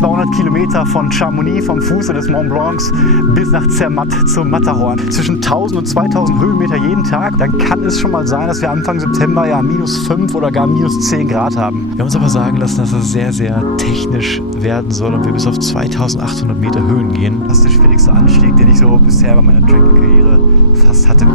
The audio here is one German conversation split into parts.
200 Kilometer von Chamonix, vom Fuße des Mont Blancs, bis nach Zermatt zum Matterhorn. Zwischen 1000 und 2000 Höhenmeter jeden Tag. Dann kann es schon mal sein, dass wir Anfang September ja -5 oder gar -10 Grad haben. Wir haben uns aber sagen lassen, dass es sehr, sehr technisch werden soll und wir bis auf 2800 Meter Höhen gehen. Das ist der schwierigste Anstieg, den ich so bisher bei meiner Trekking-Karriere fast hatte.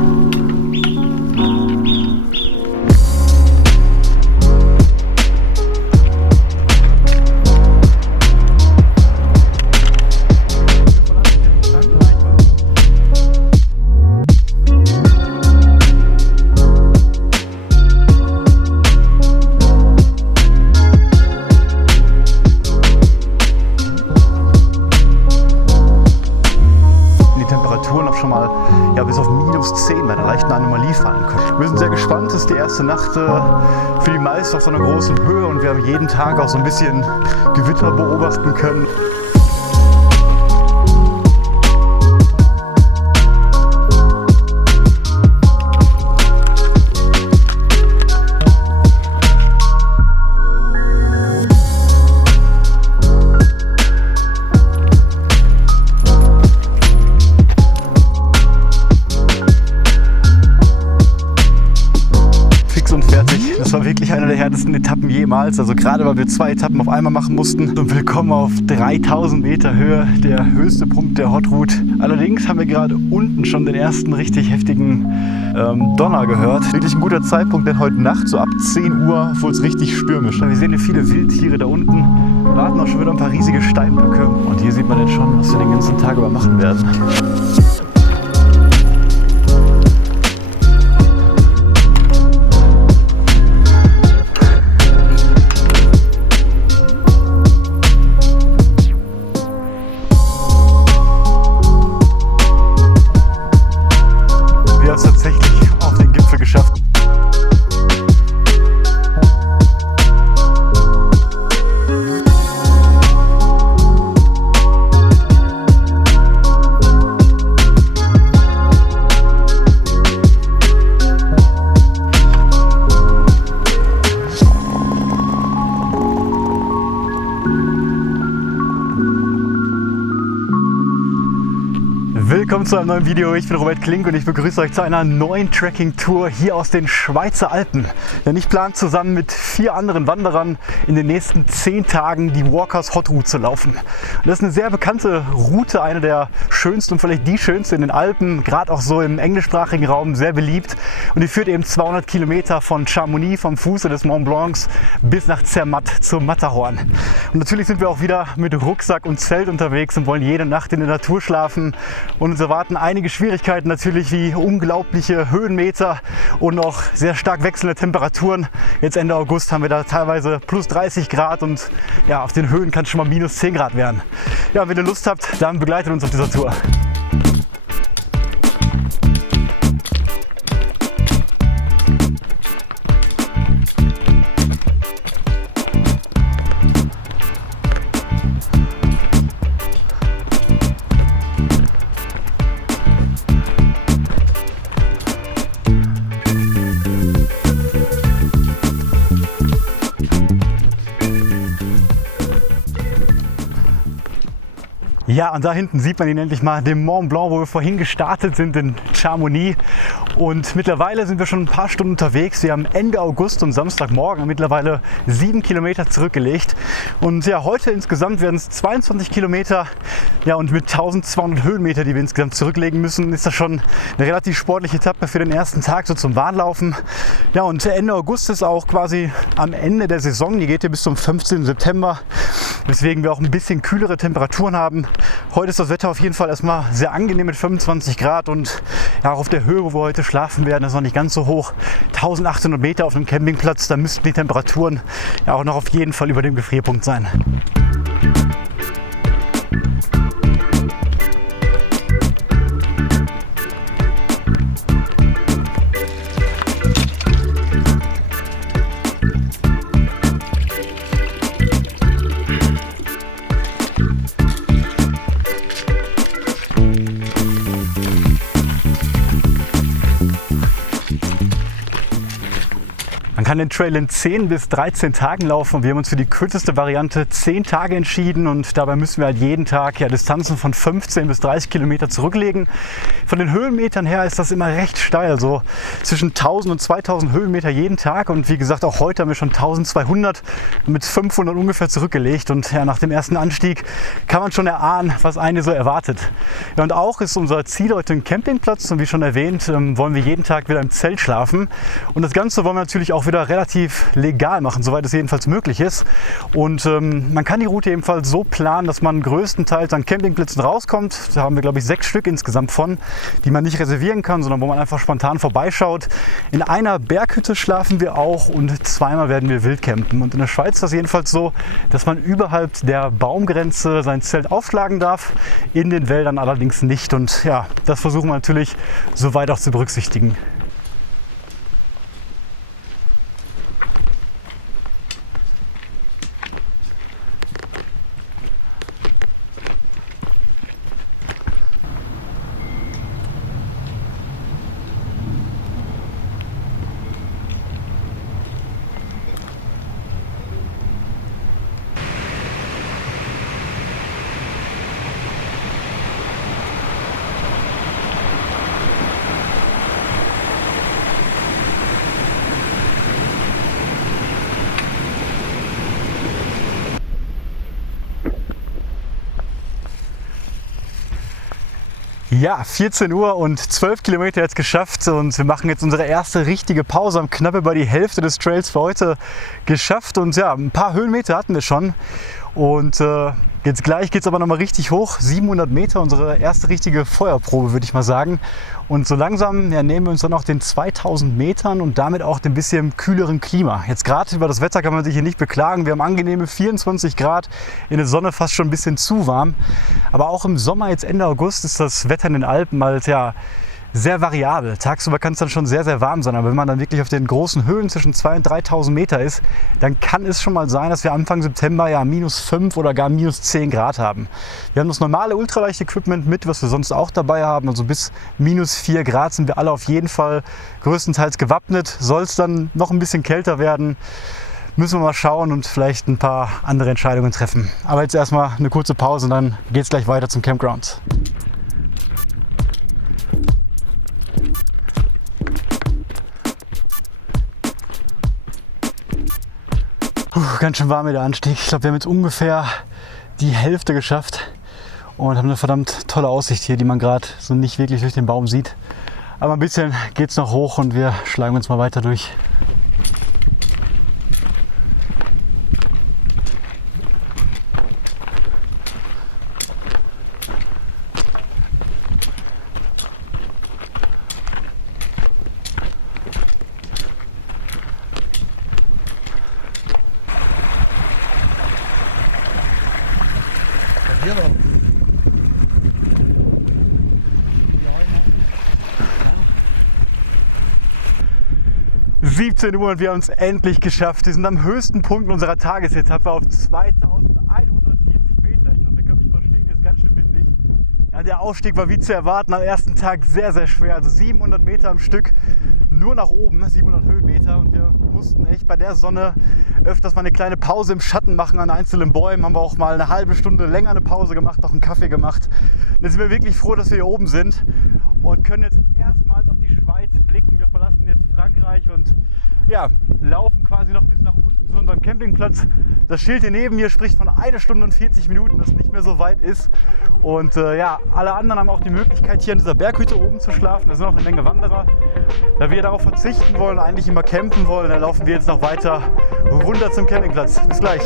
Bis auf -10 bei einer leichten Anomalie fallen können. Wir sind sehr gespannt, es ist die erste Nacht für die meisten auf so einer großen Höhe und wir haben jeden Tag auch so ein bisschen Gewitter beobachten können. Das war wirklich eine der härtesten Etappen jemals, also gerade weil wir 2 Etappen auf einmal machen mussten. Und willkommen auf 3000 Meter Höhe, der höchste Punkt der Hot Route. Allerdings haben wir gerade unten schon den ersten richtig heftigen Donner gehört. Wirklich ein guter Zeitpunkt, denn heute Nacht, so ab 10 Uhr, wurde es richtig stürmisch. Wir sehen hier viele Wildtiere da unten, warten auch schon wieder ein paar riesige Steinböcke. Und hier sieht man jetzt schon, was wir den ganzen Tag über machen werden. Tatsächlich auf den Gipfel geschafft. Willkommen zu einem neuen Video, ich bin Robert Klink und ich begrüße euch zu einer neuen Trekking-Tour hier aus den Schweizer Alpen. Denn ich plane zusammen mit 4 anderen Wanderern in den nächsten 10 Tagen die Walkers Hot Route zu laufen. Und das ist eine sehr bekannte Route, eine der schönsten und vielleicht die schönste in den Alpen, gerade auch so im englischsprachigen Raum sehr beliebt. Und die führt eben 200 Kilometer von Chamonix, vom Fuße des Mont Blancs, bis nach Zermatt zum Matterhorn. Und natürlich sind wir auch wieder mit Rucksack und Zelt unterwegs und wollen jede Nacht in der Natur schlafen. Und uns erwarten einige Schwierigkeiten natürlich, wie unglaubliche Höhenmeter und noch sehr stark wechselnde Temperaturen. Jetzt Ende August haben wir da teilweise +30 Grad und ja, auf den Höhen kann es schon mal -10 Grad werden. Ja, wenn ihr Lust habt, dann begleitet uns auf dieser Tour. Ja, und da hinten sieht man ihn endlich mal, den Mont Blanc, wo wir vorhin gestartet sind in Chamonix. Und mittlerweile sind wir schon ein paar Stunden unterwegs. Wir haben Ende August und Samstagmorgen mittlerweile 7 Kilometer zurückgelegt. Und ja, heute insgesamt werden es 22 Kilometer. Ja, und mit 1200 Höhenmeter, die wir insgesamt zurücklegen müssen, ist das schon eine relativ sportliche Etappe für den ersten Tag, so zum Warnlaufen. Ja, und Ende August ist auch quasi am Ende der Saison. Die geht hier bis zum 15. September, weswegen wir auch ein bisschen kühlere Temperaturen haben. Heute ist das Wetter auf jeden Fall erstmal sehr angenehm mit 25 Grad und ja, auch auf der Höhe, wo wir heute schlafen werden, ist noch nicht ganz so hoch. 1800 Meter auf einem Campingplatz, da müssten die Temperaturen ja auch noch auf jeden Fall über dem Gefrierpunkt sein. Man kann den Trail in 10 bis 13 Tagen laufen. Wir haben uns für die kürzeste Variante 10 Tage entschieden und dabei müssen wir halt jeden Tag Distanzen von 15 bis 30 Kilometer zurücklegen. Von den Höhenmetern her ist das immer recht steil, so zwischen 1000 und 2000 Höhenmeter jeden Tag. Und wie gesagt, auch heute haben wir schon 1200 mit 500 ungefähr zurückgelegt. Und ja, nach dem ersten Anstieg kann man schon erahnen, was einen so erwartet. Ja, und auch ist unser Ziel heute ein Campingplatz. Und wie schon erwähnt, wollen wir jeden Tag wieder im Zelt schlafen. Und das Ganze wollen wir natürlich auch wieder relativ legal machen, soweit es jedenfalls möglich ist. Und man kann die Route ebenfalls so planen, dass man größtenteils an Campingplätzen rauskommt. Da haben wir, glaube ich, 6 Stück insgesamt von, die man nicht reservieren kann, sondern wo man einfach spontan vorbeischaut. In einer Berghütte schlafen wir auch und zweimal werden wir wild campen. Und in der Schweiz ist das jedenfalls so, dass man überhalb der Baumgrenze sein Zelt aufschlagen darf, in den Wäldern allerdings nicht. Und ja, das versuchen wir natürlich soweit auch zu berücksichtigen. Ja, 14 Uhr und 12 Kilometer jetzt geschafft und wir machen jetzt unsere erste richtige Pause, haben knapp über die Hälfte des Trails für heute geschafft und ja, ein paar Höhenmeter hatten wir schon und jetzt gleich geht es aber nochmal richtig hoch, 700 Meter, unsere erste richtige Feuerprobe, würde ich mal sagen. Und so langsam nähern wir uns dann auch den 2000 Metern und damit auch dem bisschen kühleren Klima. Jetzt gerade über das Wetter kann man sich hier nicht beklagen. Wir haben angenehme 24 Grad, in der Sonne fast schon ein bisschen zu warm. Aber auch im Sommer, jetzt Ende August, ist das Wetter in den Alpen halt sehr variabel. Tagsüber kann es dann schon sehr, sehr warm sein, aber wenn man dann wirklich auf den großen Höhen zwischen 2.000 und 3.000 Meter ist, dann kann es schon mal sein, dass wir Anfang September -5 oder gar -10 Grad haben. Wir haben das normale ultraleichte Equipment mit, was wir sonst auch dabei haben, also bis -4 Grad sind wir alle auf jeden Fall größtenteils gewappnet. Soll es dann noch ein bisschen kälter werden, müssen wir mal schauen und vielleicht ein paar andere Entscheidungen treffen. Aber jetzt erstmal eine kurze Pause und dann geht es gleich weiter zum Campground. Ganz schön warm der Anstieg. Ich glaube, wir haben jetzt ungefähr die Hälfte geschafft und haben eine verdammt tolle Aussicht hier, die man gerade so nicht wirklich durch den Baum sieht. Aber ein bisschen geht es noch hoch und wir schlagen uns mal weiter durch. Hier noch. 17 Uhr und wir haben es endlich geschafft. Wir sind am höchsten Punkt unserer Tagesetappe auf 2140 Meter. Ich hoffe, ihr könnt mich verstehen, hier ist ganz schön windig. Ja, der Aufstieg war wie zu erwarten am ersten Tag sehr, sehr schwer. Also 700 Meter am Stück, nur nach oben, 700 Höhenmeter. Und wir mussten echt bei der Sonne öfters mal eine kleine Pause im Schatten machen an einzelnen Bäumen. Haben wir auch mal eine halbe Stunde länger eine Pause gemacht, noch einen Kaffee gemacht. Und jetzt sind wir wirklich froh, dass wir hier oben sind und können jetzt erstmals auf die Schweiz blicken. Wir verlassen jetzt Frankreich und ja, laufen quasi noch bis nach unten zu unserem Campingplatz. Das Schild hier neben mir spricht von 1 Stunde und 40 Minuten, das nicht mehr so weit ist. Und ja, alle anderen haben auch die Möglichkeit, hier in dieser Berghütte oben zu schlafen. Da sind noch eine Menge Wanderer. Da wir darauf verzichten wollen, eigentlich immer campen wollen, dann laufen wir jetzt noch weiter runter zum Campingplatz. Bis gleich.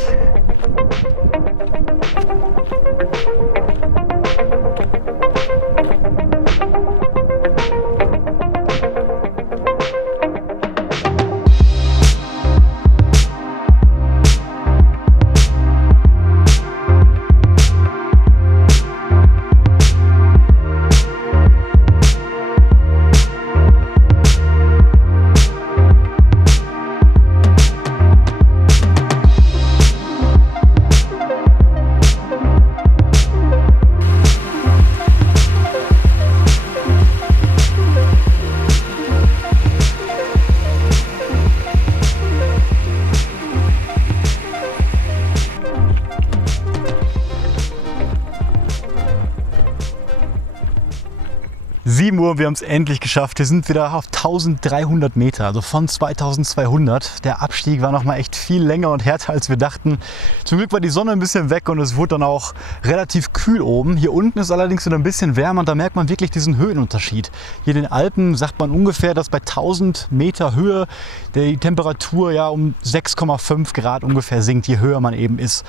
7 Uhr, wir haben es endlich geschafft. Wir sind wieder auf 1300 Meter, also von 2200. Der Abstieg war nochmal echt viel länger und härter, als wir dachten. Zum Glück war die Sonne ein bisschen weg und es wurde dann auch relativ kühl oben. Hier unten ist allerdings wieder ein bisschen wärmer und da merkt man wirklich diesen Höhenunterschied. Hier in den Alpen sagt man ungefähr, dass bei 1000 Meter Höhe die Temperatur ja um 6,5 Grad ungefähr sinkt, je höher man eben ist.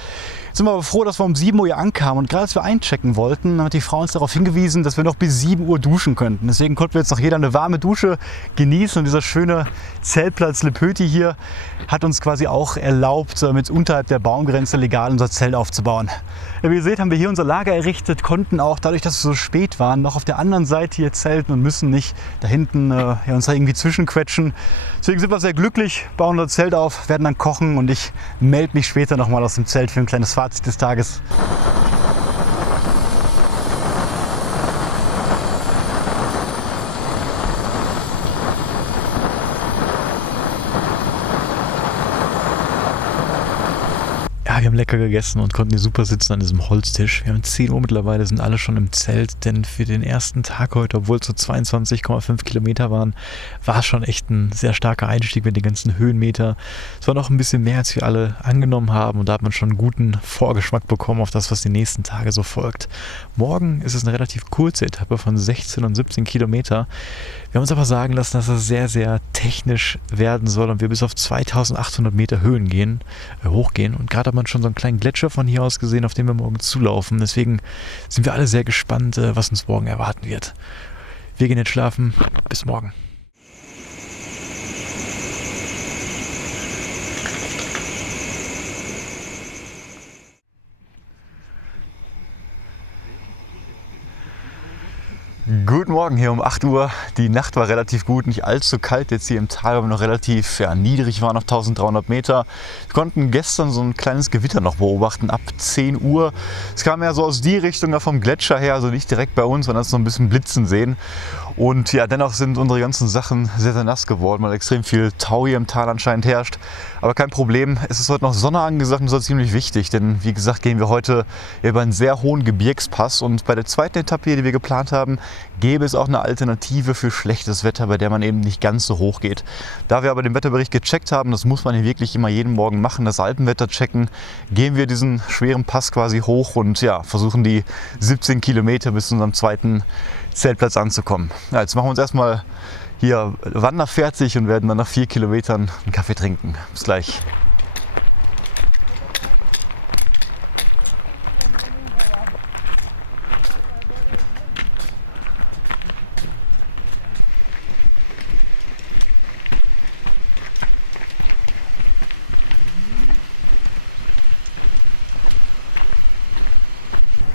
Jetzt sind wir aber froh, dass wir um 7 Uhr hier ankamen und gerade als wir einchecken wollten, hat die Frau uns darauf hingewiesen, dass wir noch bis 7 Uhr duschen könnten. Deswegen konnten wir jetzt noch jeder eine warme Dusche genießen und dieser schöne Zeltplatz Lepöti hier hat uns quasi auch erlaubt, mit unterhalb der Baumgrenze legal unser Zelt aufzubauen. Ja, wie ihr seht, haben wir hier unser Lager errichtet, konnten auch dadurch, dass wir so spät waren, noch auf der anderen Seite hier zelten und müssen nicht da hinten uns da irgendwie zwischenquetschen. Deswegen sind wir sehr glücklich, bauen unser Zelt auf, werden dann kochen und ich melde mich später nochmal aus dem Zelt für ein kleines Fazit des Tages. Ja, wir haben lecker gegessen und konnten hier super sitzen an diesem Holztisch. Wir haben 10 Uhr mittlerweile, sind alle schon im Zelt, denn für den ersten Tag heute, obwohl es so 22,5 Kilometer waren, war es schon echt ein sehr starker Einstieg mit den ganzen Höhenmeter. Es war noch ein bisschen mehr, als wir alle angenommen haben und da hat man schon einen guten Vorgeschmack bekommen auf das, was die nächsten Tage so folgt. Morgen ist es eine relativ kurze Etappe von 16 und 17 Kilometer. Wir haben uns aber sagen lassen, dass das sehr, sehr technisch werden soll und wir bis auf 2800 Meter hochgehen. Und gerade hat man schon so einen kleinen Gletscher von hier aus gesehen, auf dem wir morgen zulaufen. Deswegen sind wir alle sehr gespannt, was uns morgen erwarten wird. Wir gehen jetzt schlafen. Bis morgen. Guten Morgen hier um 8 Uhr. Die Nacht war relativ gut, nicht allzu kalt jetzt hier im Tal, aber noch relativ niedrig waren auf 1300 Meter. Wir konnten gestern so ein kleines Gewitter noch beobachten ab 10 Uhr. Es kam ja so aus die Richtung vom Gletscher her, also nicht direkt bei uns, sondern es so ein bisschen blitzen sehen. Und ja, dennoch sind unsere ganzen Sachen sehr, sehr nass geworden, weil extrem viel Tau hier im Tal anscheinend herrscht. Aber kein Problem, es ist heute noch Sonne angesagt und das ist ziemlich wichtig, denn wie gesagt gehen wir heute über einen sehr hohen Gebirgspass und bei der zweiten Etappe hier, die wir geplant haben, gäbe es auch eine Alternative für schlechtes Wetter, bei der man eben nicht ganz so hoch geht. Da wir aber den Wetterbericht gecheckt haben, das muss man hier wirklich immer jeden Morgen machen, das Alpenwetter checken, gehen wir diesen schweren Pass quasi hoch und ja, versuchen die 17 Kilometer bis zu unserem zweiten Zeltplatz anzukommen. Ja, jetzt machen wir uns erstmal hier wanderfertig und werden dann nach 4 Kilometern einen Kaffee trinken. Bis gleich.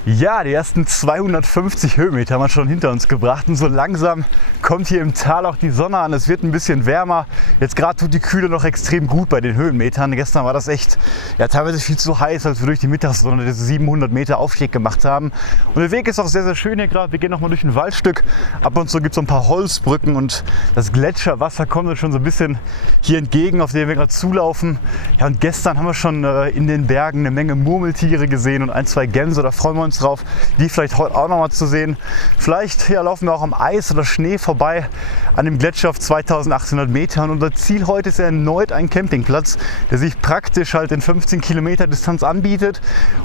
Ja, die ersten 250 Höhenmeter haben wir schon hinter uns gebracht und so langsam kommt hier im Tal auch die Sonne an. Es wird ein bisschen wärmer. Jetzt gerade tut die Kühle noch extrem gut bei den Höhenmetern. Gestern war das echt teilweise viel zu heiß, als wir durch die Mittagssonne diese 700 Meter Aufstieg gemacht haben. Und der Weg ist auch sehr, sehr schön hier gerade. Wir gehen noch mal durch ein Waldstück. Ab und zu gibt es so ein paar Holzbrücken und das Gletscherwasser kommt uns schon so ein bisschen hier entgegen, auf dem wir gerade zulaufen. Ja, und gestern haben wir schon in den Bergen eine Menge Murmeltiere gesehen und 1, 2 Gänse. Da freuen wir uns drauf, die vielleicht heute auch noch mal zu sehen. Vielleicht laufen wir auch am Eis oder Schnee vorbei an dem Gletscher auf 2800 Metern. Unser Ziel heute ist ja erneut ein Campingplatz, der sich praktisch halt in 15 Kilometer Distanz anbietet.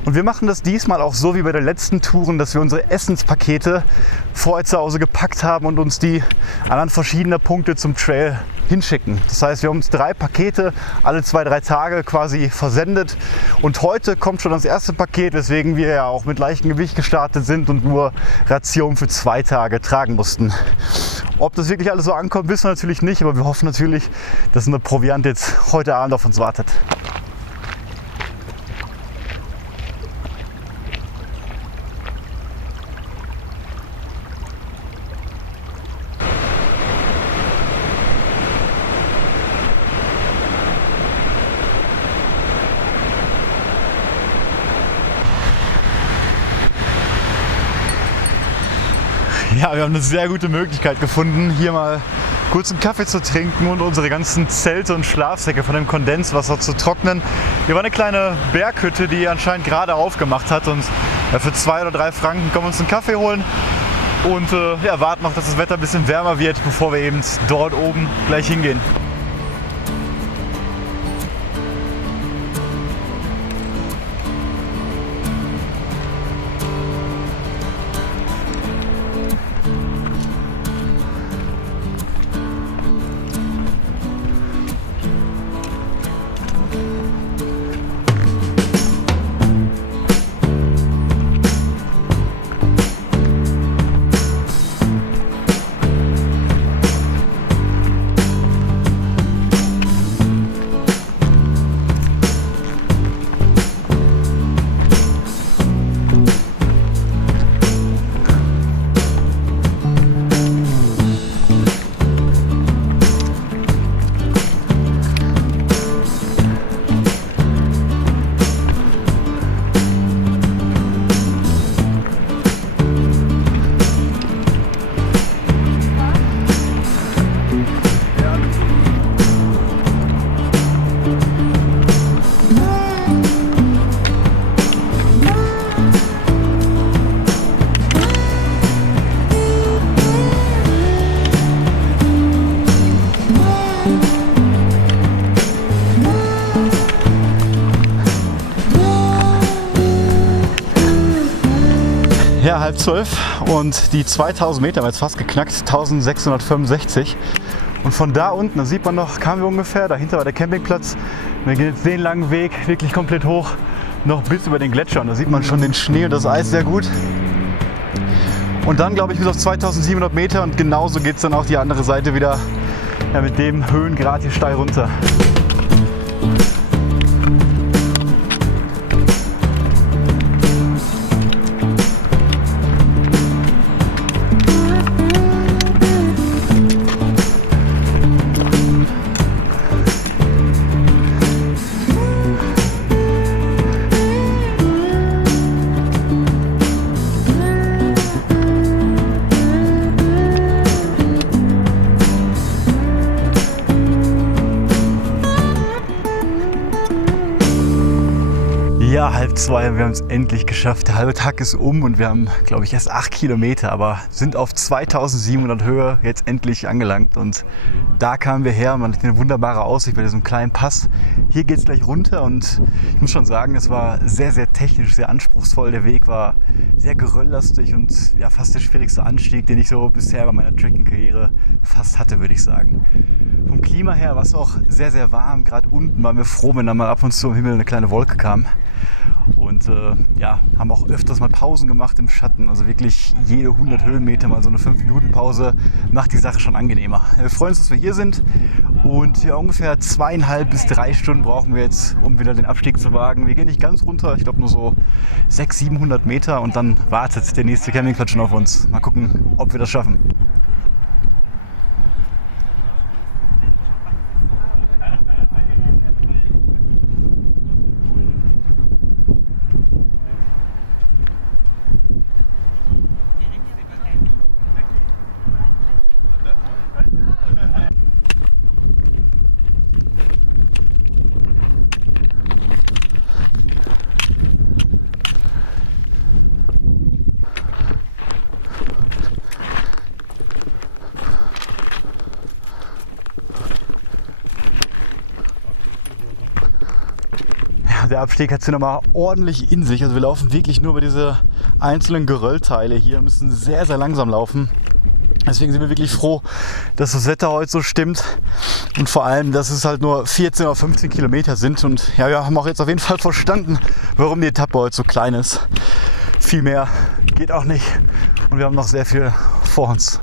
Und wir machen das diesmal auch so wie bei den letzten Touren, dass wir unsere Essenspakete vorher zu Hause gepackt haben und uns die anhand verschiedener Punkte zum Trail hinschicken. Das heißt, wir haben uns 3 Pakete alle 2, 3 Tage quasi versendet und heute kommt schon das erste Paket, weswegen wir ja auch mit leichtem Gewicht gestartet sind und nur Ration für 2 Tage tragen mussten. Ob das wirklich alles so ankommt, wissen wir natürlich nicht, aber wir hoffen natürlich, dass eine Proviant jetzt heute Abend auf uns wartet. Ja, wir haben eine sehr gute Möglichkeit gefunden, hier mal kurz einen Kaffee zu trinken und unsere ganzen Zelte und Schlafsäcke von dem Kondenswasser zu trocknen. Hier war eine kleine Berghütte, die anscheinend gerade aufgemacht hat und für 2 oder 3 Franken können wir uns einen Kaffee holen. und ja, warten noch, dass das Wetter ein bisschen wärmer wird, bevor wir eben dort oben gleich hingehen. Ja, 11:30 und die 2000 Meter haben wir jetzt fast geknackt, 1665. Und von da unten, da sieht man noch, kamen wir ungefähr, dahinter war der Campingplatz. Wir gehen jetzt den langen Weg wirklich komplett hoch, noch bis über den Gletscher. Und da sieht man schon den Schnee und das Eis sehr gut. Und dann, glaube ich, bis auf 2700 Meter und genauso geht es dann auch die andere Seite wieder, ja, mit dem Höhengrad hier steil runter. Ja, 1:30 und wir haben es endlich geschafft. Der halbe Tag ist um und wir haben, glaube ich, erst 8 Kilometer, aber sind auf 2700 Höhe jetzt endlich angelangt. Und da kamen wir her, man hat eine wunderbare Aussicht bei diesem kleinen Pass. Hier geht es gleich runter und ich muss schon sagen, es war sehr, sehr technisch, sehr anspruchsvoll. Der Weg war sehr gerölllastig und ja, fast der schwierigste Anstieg, den ich so bisher bei meiner Trekking-Karriere fast hatte, würde ich sagen. Vom Klima her war es auch sehr, sehr warm. Gerade unten waren wir froh, wenn da mal ab und zu im Himmel eine kleine Wolke kam. Und ja, haben auch öfters mal Pausen gemacht im Schatten. Also wirklich jede 100 Höhenmeter mal so eine 5-Minuten-Pause macht die Sache schon angenehmer. Wir freuen uns, dass wir hier sind. Und ja, ungefähr 2,5 bis 3 Stunden brauchen wir jetzt, um wieder den Abstieg zu wagen. Wir gehen nicht ganz runter, ich glaube nur so 600-700 Meter. Und dann wartet der nächste Campingplatz schon auf uns. Mal gucken, ob wir das schaffen. Der Abstieg hat sie nochmal ordentlich in sich. Also wir laufen wirklich nur über diese einzelnen Geröllteile hier, müssen sehr, sehr langsam laufen. Deswegen sind wir wirklich froh, dass das Wetter heute so stimmt und vor allem, dass es halt nur 14 oder 15 Kilometer sind. Und ja, wir haben auch jetzt auf jeden Fall verstanden, warum die Etappe heute so klein ist. Viel mehr geht auch nicht und wir haben noch sehr viel vor uns.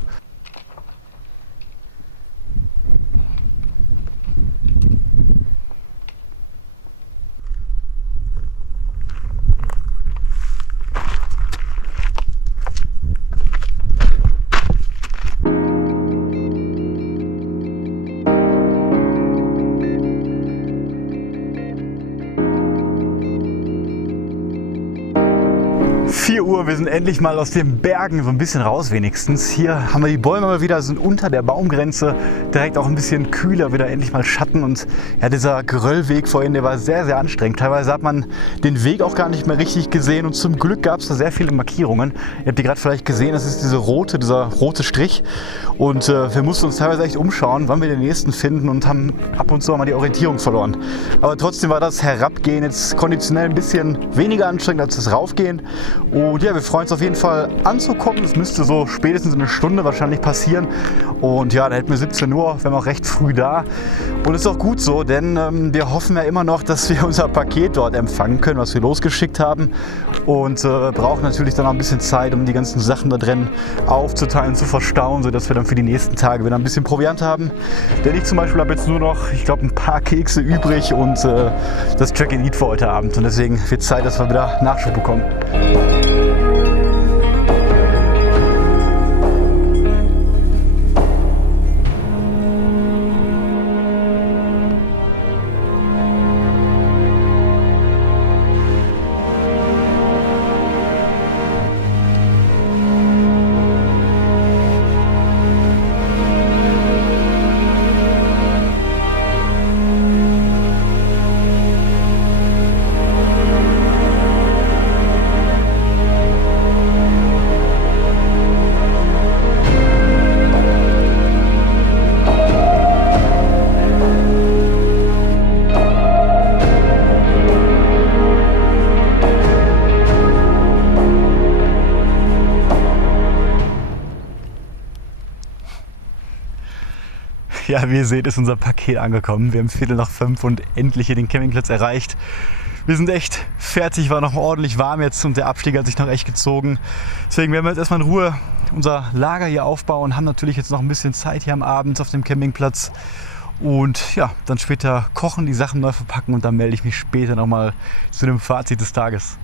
4 Uhr, wir sind endlich mal aus den Bergen so ein bisschen raus wenigstens. Hier haben wir die Bäume mal wieder, sind unter der Baumgrenze, direkt auch ein bisschen kühler, wieder endlich mal Schatten. Und ja, dieser Geröllweg vorhin, der war sehr, sehr anstrengend. Teilweise hat man den Weg auch gar nicht mehr richtig gesehen und zum Glück gab es da sehr viele Markierungen. Ihr habt die gerade vielleicht gesehen, das ist dieser rote Strich. Und wir mussten uns teilweise echt umschauen, wann wir den nächsten finden und haben ab und zu mal die Orientierung verloren. Aber trotzdem war das Herabgehen jetzt konditionell ein bisschen weniger anstrengend als das Raufgehen. Und ja, wir freuen uns auf jeden Fall anzukommen. Das müsste so spätestens in einer Stunde wahrscheinlich passieren. Und ja, da hätten wir 17 Uhr, wären wir auch recht früh da. Und ist auch gut so, denn wir hoffen ja immer noch, dass wir unser Paket dort empfangen können, was wir losgeschickt haben. Und brauchen natürlich dann auch ein bisschen Zeit, um die ganzen Sachen da drin aufzuteilen, zu verstauen, sodass wir dann für die nächsten Tage wieder ein bisschen Proviant haben. Denn ich zum Beispiel habe jetzt nur noch, ich glaube, ein paar Kekse übrig und das Track and Eat für heute Abend. Und deswegen wird Zeit, dass wir wieder Nachschub bekommen. Ja, wie ihr seht, ist unser Paket angekommen. Wir haben 4:45 und endlich hier den Campingplatz erreicht. Wir sind echt fertig, war noch ordentlich warm jetzt und der Abstieg hat sich noch echt gezogen. Deswegen werden wir jetzt erstmal in Ruhe unser Lager hier aufbauen, haben natürlich jetzt noch ein bisschen Zeit hier am Abend auf dem Campingplatz. Und ja, dann später kochen, die Sachen neu verpacken und dann melde ich mich später nochmal zu dem Fazit des Tages.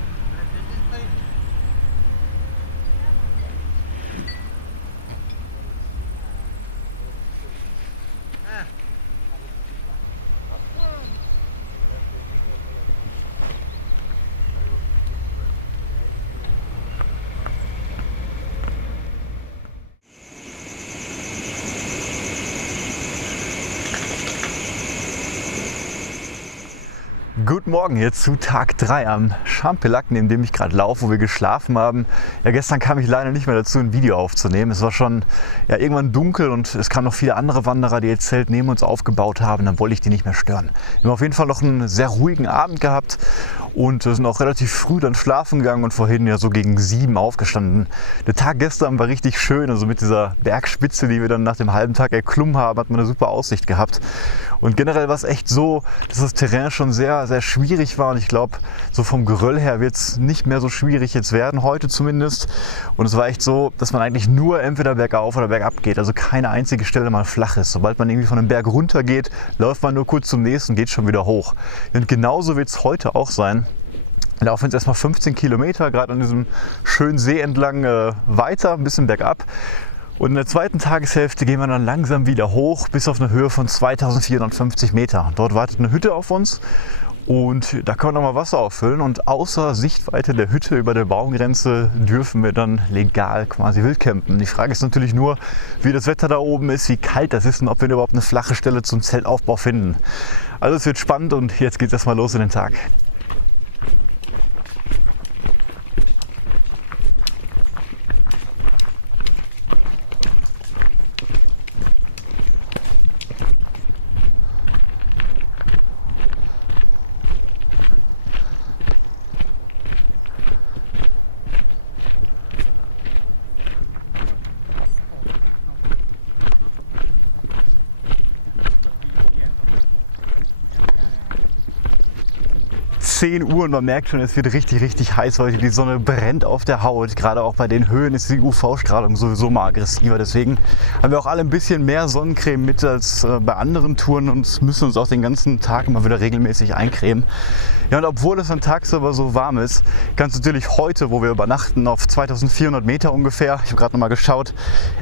Guten Morgen hier zu Tag 3 am Champellac, neben dem ich gerade laufe, wo wir geschlafen haben. Ja, gestern kam ich leider nicht mehr dazu, ein Video aufzunehmen. Es war schon ja, irgendwann dunkel und es kamen noch viele andere Wanderer, die ihr Zelt neben uns aufgebaut haben. Dann wollte ich die nicht mehr stören. Wir haben auf jeden Fall noch einen sehr ruhigen Abend gehabt und sind auch relativ früh dann schlafen gegangen und vorhin ja so gegen 7 aufgestanden. Der Tag gestern war richtig schön, also mit dieser Bergspitze, die wir dann nach dem halben Tag erklommen haben, hat man eine super Aussicht gehabt. Und generell war es echt so, dass das Terrain schon sehr, sehr schwierig war und ich glaube, so vom Geröll her wird es nicht mehr so schwierig jetzt werden, heute zumindest. Und es war echt so, dass man eigentlich nur entweder bergauf oder bergab geht, also keine einzige Stelle mal flach ist. Sobald man irgendwie von einem Berg runter geht, läuft man nur kurz zum nächsten und geht schon wieder hoch. Und genauso wird es heute auch sein. Wir laufen jetzt erstmal 15 Kilometer, gerade an diesem schönen See entlang weiter, ein bisschen bergab. Und in der zweiten Tageshälfte gehen wir dann langsam wieder hoch bis auf eine Höhe von 2450 Meter. Dort wartet eine Hütte auf uns und da können wir nochmal Wasser auffüllen. Und außer Sichtweite der Hütte über der Baumgrenze dürfen wir dann legal quasi wildcampen. Die Frage ist natürlich nur, wie das Wetter da oben ist, wie kalt das ist und ob wir überhaupt eine flache Stelle zum Zeltaufbau finden. Also es wird spannend und jetzt geht es erstmal los in den Tag. Uhr und man merkt schon, es wird richtig, richtig heiß heute. Die Sonne brennt auf der Haut. Gerade auch bei den Höhen ist die UV-Strahlung sowieso mal aggressiver. Deswegen haben wir auch alle ein bisschen mehr Sonnencreme mit als bei anderen Touren und müssen uns auch den ganzen Tag immer wieder regelmäßig eincremen. Ja, und obwohl es dann tagsüber so warm ist, kann es natürlich heute, wo wir übernachten, auf 2400 Meter ungefähr, ich habe gerade nochmal geschaut,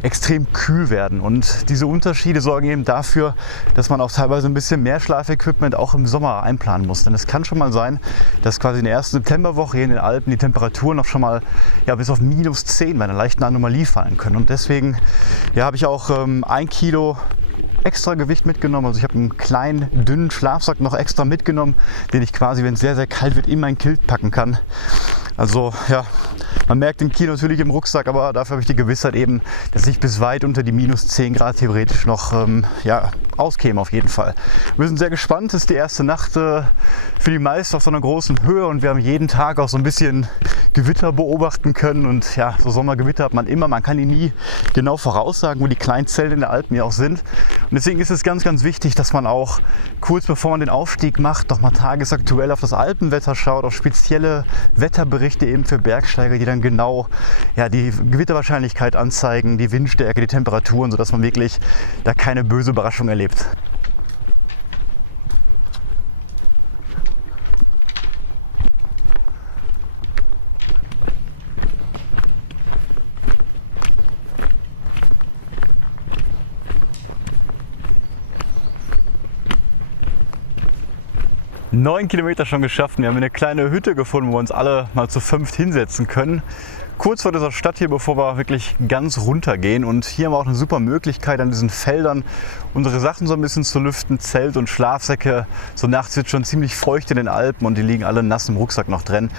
extrem kühl werden. Und diese Unterschiede sorgen eben dafür, dass man auch teilweise ein bisschen mehr Schlafequipment auch im Sommer einplanen muss. Denn es kann schon mal sein, dass quasi in der ersten Septemberwoche hier in den Alpen die Temperaturen noch schon mal bis auf -10 bei einer leichten Anomalie fallen können. Und deswegen habe ich auch 1 Kilo extra Gewicht mitgenommen. Also ich habe einen kleinen, dünnen Schlafsack noch extra mitgenommen, den ich quasi, wenn es sehr, sehr kalt wird, in mein Kilt packen kann. Also ja, man merkt den Kilo natürlich im Rucksack, aber dafür habe ich die Gewissheit eben, dass ich bis weit unter die -10 Grad theoretisch noch auskäme auf jeden Fall. Wir sind sehr gespannt, es ist die erste Nacht für die meisten auf so einer großen Höhe und wir haben jeden Tag auch so ein bisschen Gewitter beobachten können und ja, so Sommergewitter hat man immer, man kann die nie genau voraussagen, wo die Kleinzellen in der Alpen ja auch sind und deswegen ist es ganz, ganz wichtig, dass man auch kurz bevor man den Aufstieg macht, noch mal tagesaktuell auf das Alpenwetter schaut, auf spezielle Wetterberichte eben für Bergsteiger, die dann genau die Gewitterwahrscheinlichkeit anzeigen, die Windstärke, die Temperaturen, sodass man wirklich da keine böse Überraschung erlebt. 9 Kilometer schon geschafft. Wir haben eine kleine Hütte gefunden, wo wir uns alle mal zu 5 hinsetzen können. Kurz vor dieser Stadt hier, bevor wir wirklich ganz runter gehen. Und hier haben wir auch eine super Möglichkeit, an diesen Feldern unsere Sachen so ein bisschen zu lüften. Zelt und Schlafsäcke. So nachts wird schon ziemlich feucht in den Alpen und die liegen alle nass im Rucksack noch drin.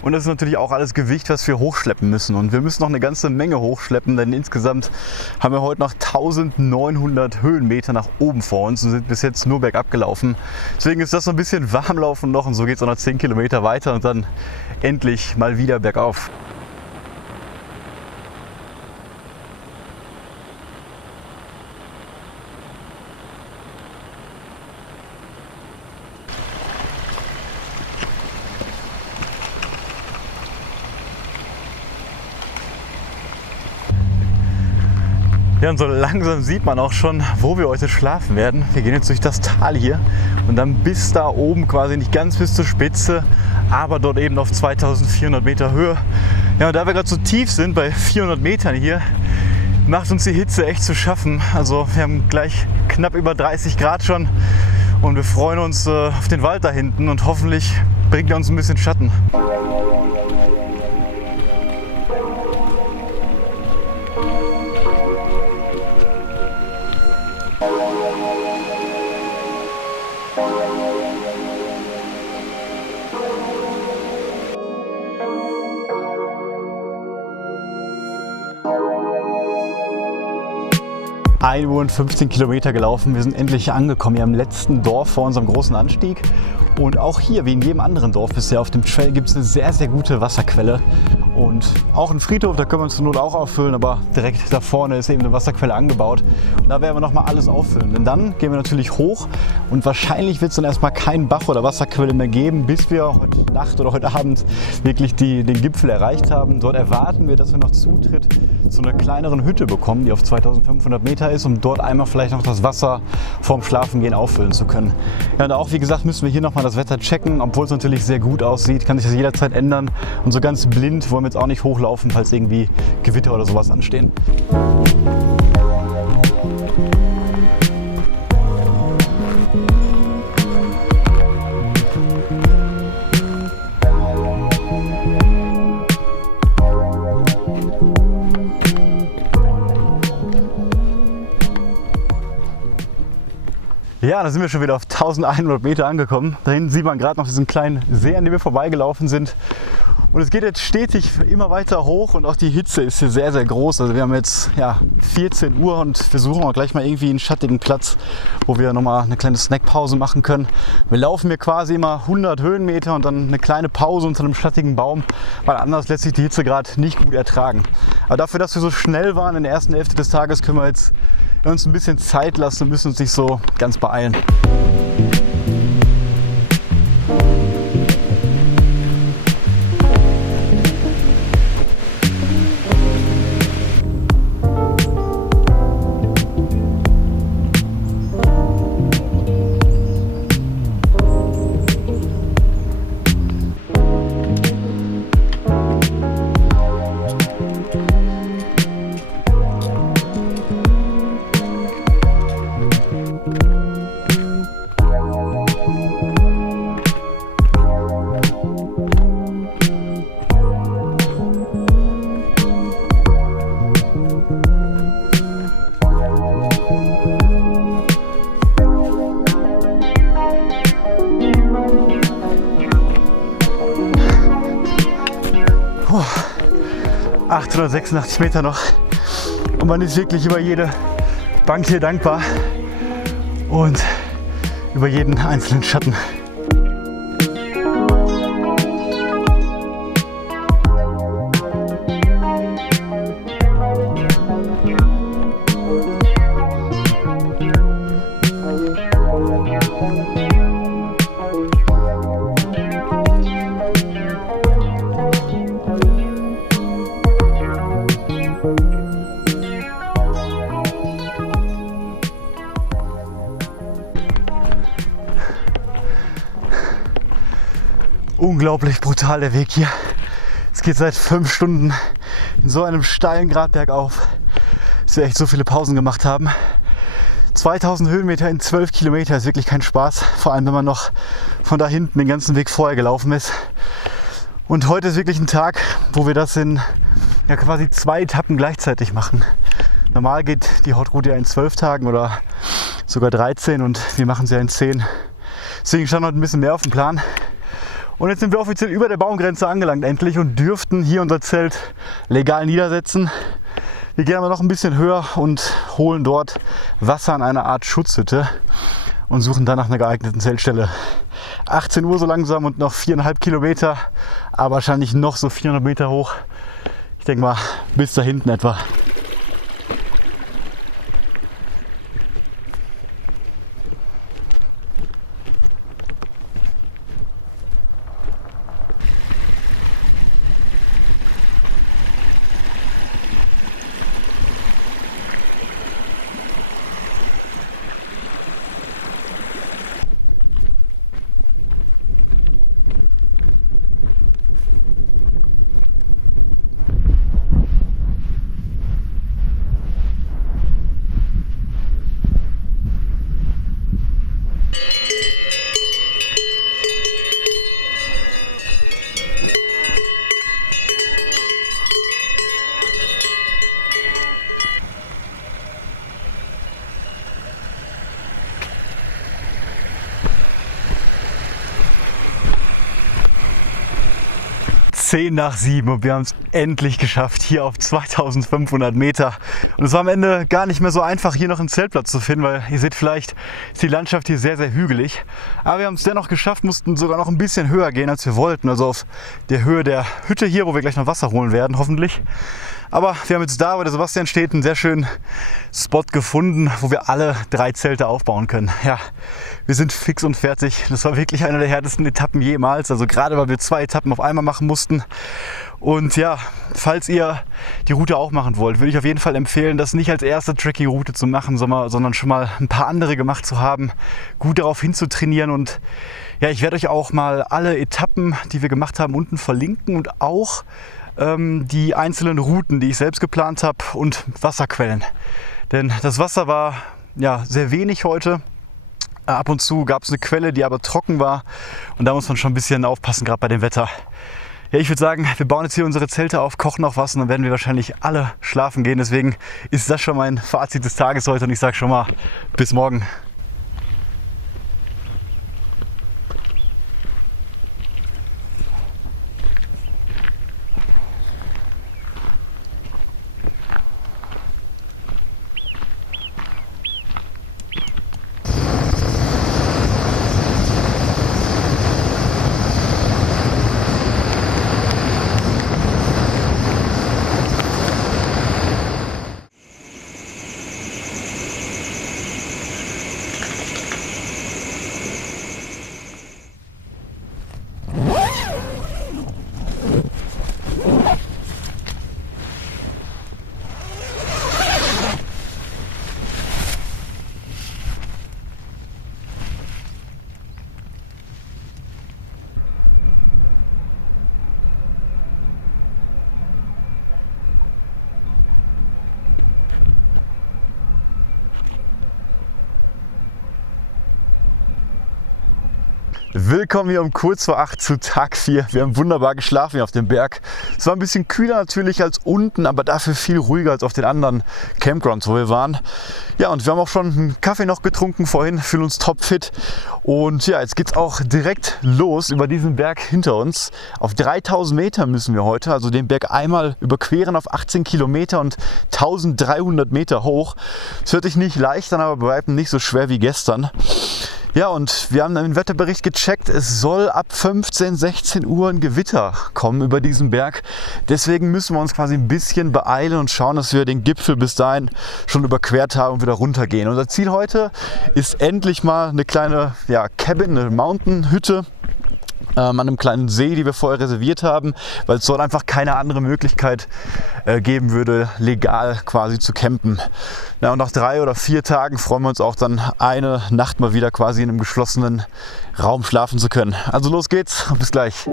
Und das ist natürlich auch alles Gewicht, was wir hochschleppen müssen. Und wir müssen noch eine ganze Menge hochschleppen, denn insgesamt haben wir heute noch 1900 Höhenmeter nach oben vor uns und sind bis jetzt nur bergab gelaufen. Deswegen ist das so ein bisschen Warmlaufen noch und so geht es auch noch 10 Kilometer weiter und dann endlich mal wieder bergauf. Ja, und so langsam sieht man auch schon, wo wir heute schlafen werden. Wir gehen jetzt durch das Tal hier und dann bis da oben, quasi nicht ganz bis zur Spitze, aber dort eben auf 2400 Meter Höhe. Ja, und da wir gerade so tief sind, bei 400 Metern hier, macht uns die Hitze echt zu schaffen. Also wir haben gleich knapp über 30 Grad schon und wir freuen uns auf den Wald da hinten und hoffentlich bringt er uns ein bisschen Schatten. Uhr und 15 Kilometer gelaufen. Wir sind endlich angekommen hier am letzten Dorf vor unserem großen Anstieg. Und auch hier, wie in jedem anderen Dorf bisher auf dem Trail, gibt es eine sehr, sehr gute Wasserquelle. Und auch ein Friedhof, da können wir uns zur Not auch auffüllen, aber direkt da vorne ist eben eine Wasserquelle angebaut. Und da werden wir nochmal alles auffüllen. Denn dann gehen wir natürlich hoch und wahrscheinlich wird es dann erstmal keinen Bach oder Wasserquelle mehr geben, bis wir heute Nacht oder heute Abend wirklich den Gipfel erreicht haben. Dort erwarten wir, dass wir noch Zutritt zu einer kleineren Hütte bekommen, die auf 2500 Meter ist, um dort einmal vielleicht noch das Wasser vorm Schlafengehen auffüllen zu können. Ja, und auch wie gesagt müssen wir hier nochmal das Wetter checken, obwohl es natürlich sehr gut aussieht, kann sich das jederzeit ändern. Und so ganz blind wollen wir jetzt auch nicht hochlaufen, falls irgendwie Gewitter oder sowas anstehen. Ja, da sind wir schon wieder auf 1100 Meter angekommen. Da hinten sieht man gerade noch diesen kleinen See, an dem wir vorbeigelaufen sind. Und es geht jetzt stetig immer weiter hoch und auch die Hitze ist hier sehr, sehr groß. Also wir haben jetzt 14 Uhr und wir suchen auch gleich mal irgendwie einen schattigen Platz, wo wir nochmal eine kleine Snackpause machen können. Wir laufen hier quasi immer 100 Höhenmeter und dann eine kleine Pause unter einem schattigen Baum, weil anders lässt sich die Hitze gerade nicht gut ertragen. Aber dafür, dass wir so schnell waren in der ersten Hälfte des Tages, können wir jetzt uns ein bisschen Zeit lassen und müssen uns nicht so ganz beeilen. 886 Meter noch. Und man ist wirklich über jede Bank hier dankbar und über jeden einzelnen Schatten. Unglaublich brutal der Weg hier. Es geht seit 5 Stunden in so einem steilen Grat bergauf, dass wir echt so viele Pausen gemacht haben. 2000 Höhenmeter in 12 Kilometer ist wirklich kein Spaß, vor allem wenn man noch von da hinten den ganzen Weg vorher gelaufen ist. Und heute ist wirklich ein Tag, wo wir das in quasi 2 Etappen gleichzeitig machen. Normal geht die Hauptroute ja in 12 Tagen oder sogar 13 und wir machen sie ja in 10. Deswegen stand heute ein bisschen mehr auf dem Plan. Und jetzt sind wir offiziell über der Baumgrenze angelangt endlich und dürften hier unser Zelt legal niedersetzen. Wir gehen aber noch ein bisschen höher und holen dort Wasser an einer Art Schutzhütte und suchen dann nach einer geeigneten Zeltstelle. 18 Uhr so langsam und noch 4,5 Kilometer, aber wahrscheinlich noch so 400 Meter hoch. Ich denke mal bis da hinten etwa. Zehn nach 7 und wir haben es endlich geschafft, hier auf 2500 Meter. Und es war am Ende gar nicht mehr so einfach, hier noch einen Zeltplatz zu finden, weil ihr seht vielleicht, ist die Landschaft hier sehr, sehr hügelig. Aber wir haben es dennoch geschafft, mussten sogar noch ein bisschen höher gehen, als wir wollten. Also auf der Höhe der Hütte hier, wo wir gleich noch Wasser holen werden, hoffentlich. Aber wir haben jetzt da, wo der Sebastian steht, einen sehr schönen Spot gefunden, wo wir alle 3 Zelte aufbauen können. Ja, wir sind fix und fertig. Das war wirklich eine der härtesten Etappen jemals. Also gerade, weil wir 2 Etappen auf einmal machen mussten. Und ja, falls ihr die Route auch machen wollt, würde ich auf jeden Fall empfehlen, das nicht als erste Trekking-Route zu machen, sondern schon mal ein paar andere gemacht zu haben, gut darauf hinzutrainieren. Und ja, ich werde euch auch mal alle Etappen, die wir gemacht haben, unten verlinken und auch die einzelnen Routen, die ich selbst geplant habe und Wasserquellen. Denn das Wasser war ja sehr wenig heute. Ab und zu gab es eine Quelle, die aber trocken war und da muss man schon ein bisschen aufpassen, gerade bei dem Wetter. Ja, ich würde sagen, wir bauen jetzt hier unsere Zelte auf, kochen noch was und dann werden wir wahrscheinlich alle schlafen gehen. Deswegen ist das schon mein Fazit des Tages heute und ich sage schon mal bis morgen. Willkommen hier um kurz vor 8 zu Tag 4. Wir haben wunderbar geschlafen hier auf dem Berg. Es war ein bisschen kühler natürlich als unten, aber dafür viel ruhiger als auf den anderen Campgrounds, wo wir waren. Ja, und wir haben auch schon einen Kaffee noch getrunken vorhin, fühlen uns topfit. Und ja, jetzt geht's auch direkt los über diesen Berg hinter uns. Auf 3000 Meter müssen wir heute, also den Berg einmal überqueren auf 18 Kilometer und 1300 Meter hoch. Es hört sich nicht leicht an, aber bei weitem nicht so schwer wie gestern. Ja, und wir haben den Wetterbericht gecheckt. Es soll ab 15, 16 Uhr ein Gewitter kommen über diesen Berg. Deswegen müssen wir uns quasi ein bisschen beeilen und schauen, dass wir den Gipfel bis dahin schon überquert haben und wieder runtergehen. Unser Ziel heute ist endlich mal eine kleine Cabin, eine Mountain-Hütte an einem kleinen See, die wir vorher reserviert haben, weil es dort einfach keine andere Möglichkeit geben würde, legal quasi zu campen. Ja, und nach 3 oder 4 Tagen freuen wir uns auch dann eine Nacht mal wieder quasi in einem geschlossenen Raum schlafen zu können. Also los geht's und bis gleich.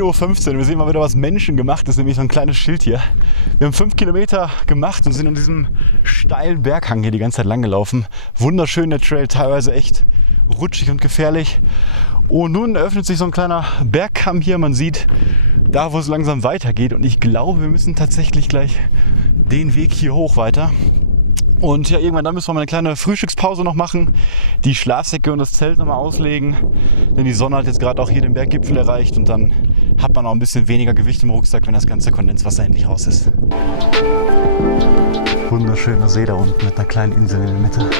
Uhr 15 Uhr. Wir sehen mal wieder, was menschengemacht ist, nämlich so ein kleines Schild hier. Wir haben 5 Kilometer gemacht und sind an diesem steilen Berghang hier die ganze Zeit lang gelaufen. Wunderschön der Trail, teilweise echt rutschig und gefährlich. Und nun öffnet sich so ein kleiner Bergkamm hier. Man sieht da, wo es langsam weitergeht. Und ich glaube, wir müssen tatsächlich gleich den Weg hier hoch weiter. Und ja, irgendwann dann müssen wir mal eine kleine Frühstückspause noch machen, die Schlafsäcke und das Zelt nochmal auslegen, denn die Sonne hat jetzt gerade auch hier den Berggipfel erreicht und dann hat man auch ein bisschen weniger Gewicht im Rucksack, wenn das ganze Kondenswasser endlich raus ist. Wunderschöner See da unten mit einer kleinen Insel in der Mitte.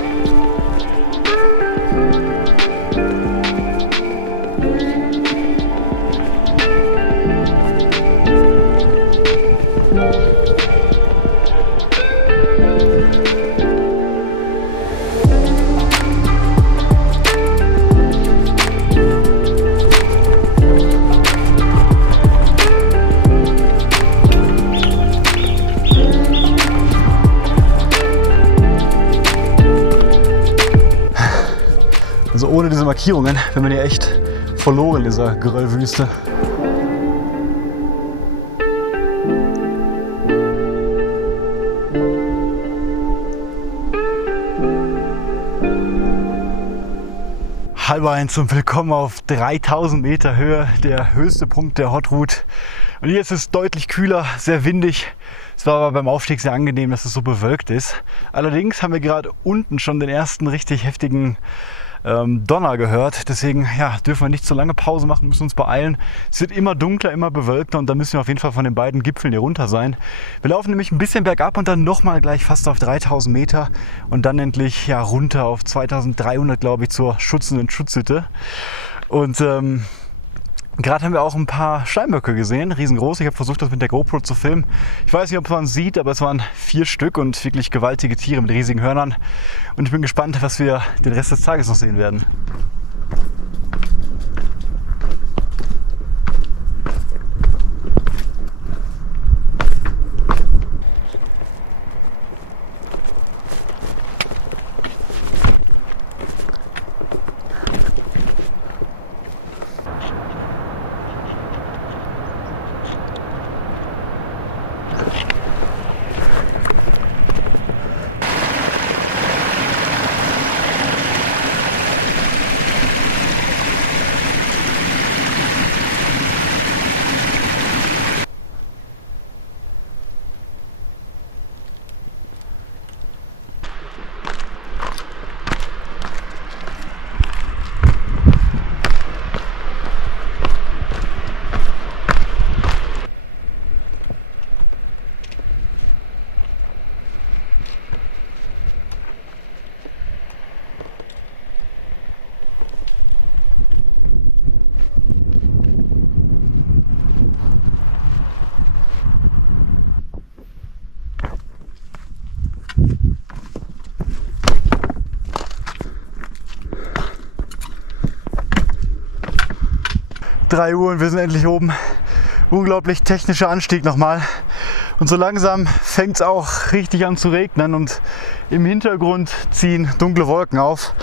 Also ohne diese Markierungen wäre man ja echt verloren in dieser Geröllwüste. Halb eins und willkommen auf 3000 Meter Höhe, der höchste Punkt der Hot Route. Und hier ist es deutlich kühler, sehr windig. Es war aber beim Aufstieg sehr angenehm, dass es so bewölkt ist. Allerdings haben wir gerade unten schon den ersten richtig heftigen Donner gehört. Deswegen dürfen wir nicht zu lange Pause machen, müssen uns beeilen. Es wird immer dunkler, immer bewölkter und da müssen wir auf jeden Fall von den beiden Gipfeln hier runter sein. Wir laufen nämlich ein bisschen bergab und dann nochmal gleich fast auf 3000 Meter und dann endlich runter auf 2300, glaube ich, zur schützenden Schutzhütte. Und gerade haben wir auch ein paar Steinböcke gesehen, riesengroß. Ich habe versucht, das mit der GoPro zu filmen. Ich weiß nicht, ob man es sieht, aber es waren 4 Stück und wirklich gewaltige Tiere mit riesigen Hörnern. Und ich bin gespannt, was wir den Rest des Tages noch sehen werden. 3 Uhr und wir sind endlich oben. Unglaublich technischer Anstieg nochmal. Und so langsam fängt es auch richtig an zu regnen und im Hintergrund ziehen dunkle Wolken auf.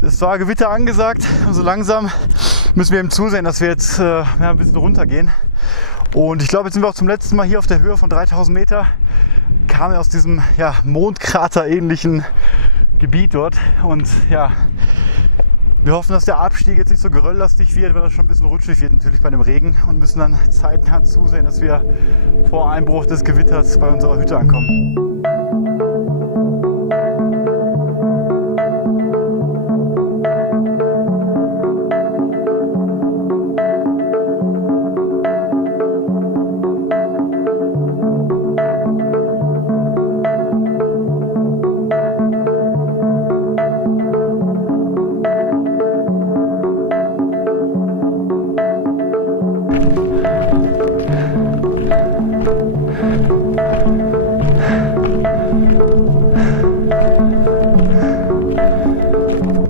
Es war Gewitter angesagt und so langsam müssen wir eben zusehen, dass wir jetzt ein bisschen runtergehen. Und ich glaube, jetzt sind wir auch zum letzten Mal hier auf der Höhe von 3000 Meter. Kamen aus diesem Mondkrater-ähnlichen Gebiet dort. Und ja, wir hoffen, dass der Abstieg jetzt nicht so gerölllastig wird, weil das schon ein bisschen rutschig wird natürlich bei dem Regen. Und müssen dann zeitnah zusehen, dass wir vor Einbruch des Gewitters bei unserer Hütte ankommen.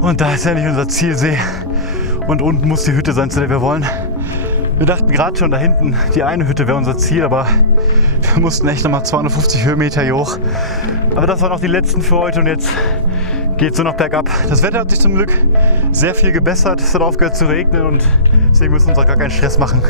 Und da ist endlich unser Zielsee und unten muss die Hütte sein, zu der wir wollen. Wir dachten gerade schon, da hinten die eine Hütte wäre unser Ziel, aber wir mussten echt nochmal 250 Höhenmeter hier hoch. Aber das waren noch die letzten für heute und jetzt geht es nur noch bergab. Das Wetter hat sich zum Glück sehr viel gebessert, es hat aufgehört zu regnen und deswegen müssen wir uns auch gar keinen Stress machen.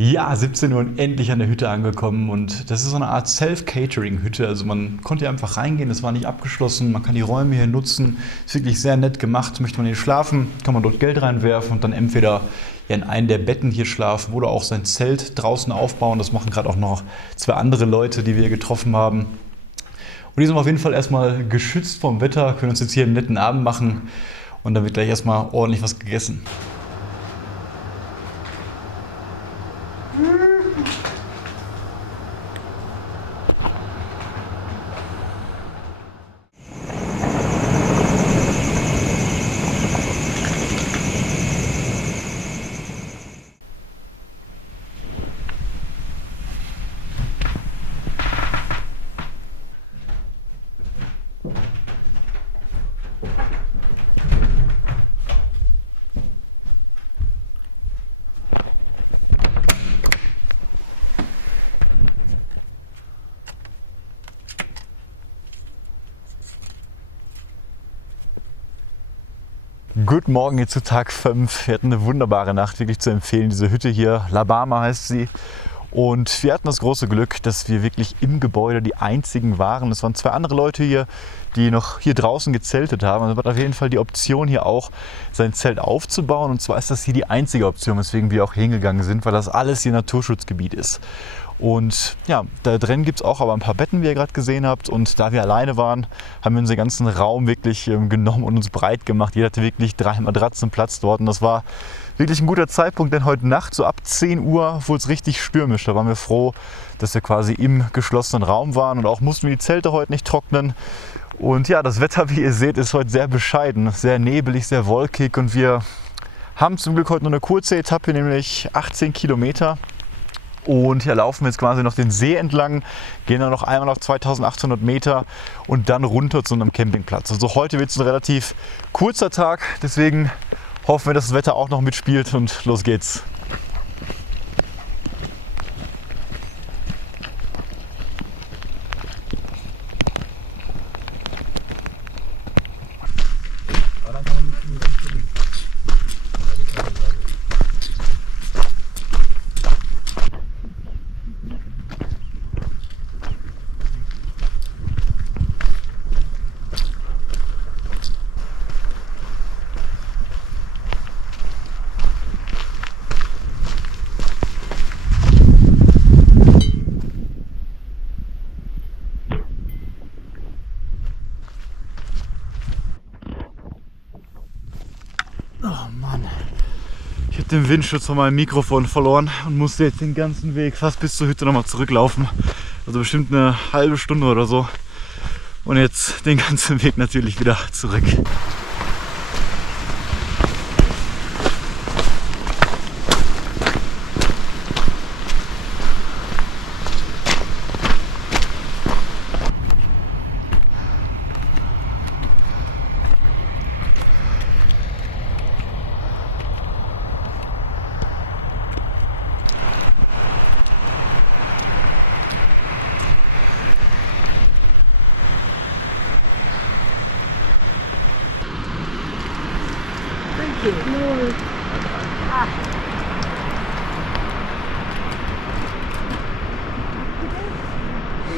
Ja, 17 Uhr und endlich an der Hütte angekommen und das ist so eine Art Self-Catering-Hütte, also man konnte hier einfach reingehen, das war nicht abgeschlossen, man kann die Räume hier nutzen, ist wirklich sehr nett gemacht, möchte man hier schlafen, kann man dort Geld reinwerfen und dann entweder in einem der Betten hier schlafen oder auch sein Zelt draußen aufbauen, das machen gerade auch noch 2 andere Leute, die wir hier getroffen haben. Und die sind auf jeden Fall erstmal geschützt vom Wetter, können uns jetzt hier einen netten Abend machen und dann wird gleich erstmal ordentlich was gegessen. Guten Morgen, jetzt zu Tag 5. Wir hatten eine wunderbare Nacht, wirklich zu empfehlen. Diese Hütte hier, La Bama heißt sie. Und wir hatten das große Glück, dass wir wirklich im Gebäude die einzigen waren. Es waren 2 andere Leute hier, die noch hier draußen gezeltet haben. Also man hat auf jeden Fall die Option, hier auch sein Zelt aufzubauen. Und zwar ist das hier die einzige Option, weswegen wir auch hingegangen sind, weil das alles hier Naturschutzgebiet ist. Und ja, da drin gibt es auch aber ein paar Betten, wie ihr gerade gesehen habt. Und da wir alleine waren, haben wir unseren ganzen Raum wirklich genommen und uns breit gemacht. Jeder hatte wirklich 3 Matratzen Platz dort. Und das war wirklich ein guter Zeitpunkt, denn heute Nacht, so ab 10 Uhr, wurde es richtig stürmisch. Da waren wir froh, dass wir quasi im geschlossenen Raum waren. Und auch mussten wir die Zelte heute nicht trocknen. Und ja, das Wetter, wie ihr seht, ist heute sehr bescheiden. Sehr nebelig, sehr wolkig. Und wir haben zum Glück heute nur eine kurze Etappe, nämlich 18 Kilometer. Und hier laufen wir jetzt quasi noch den See entlang, gehen dann noch einmal auf 2800 Meter und dann runter zu einem Campingplatz. Also heute wird es ein relativ kurzer Tag, deswegen hoffen wir, dass das Wetter auch noch mitspielt und los geht's. den Windschutz von meinem Mikrofon verloren und musste jetzt den ganzen Weg fast bis zur Hütte nochmal zurücklaufen. Also bestimmt eine halbe Stunde oder so. Und jetzt den ganzen Weg natürlich wieder zurück.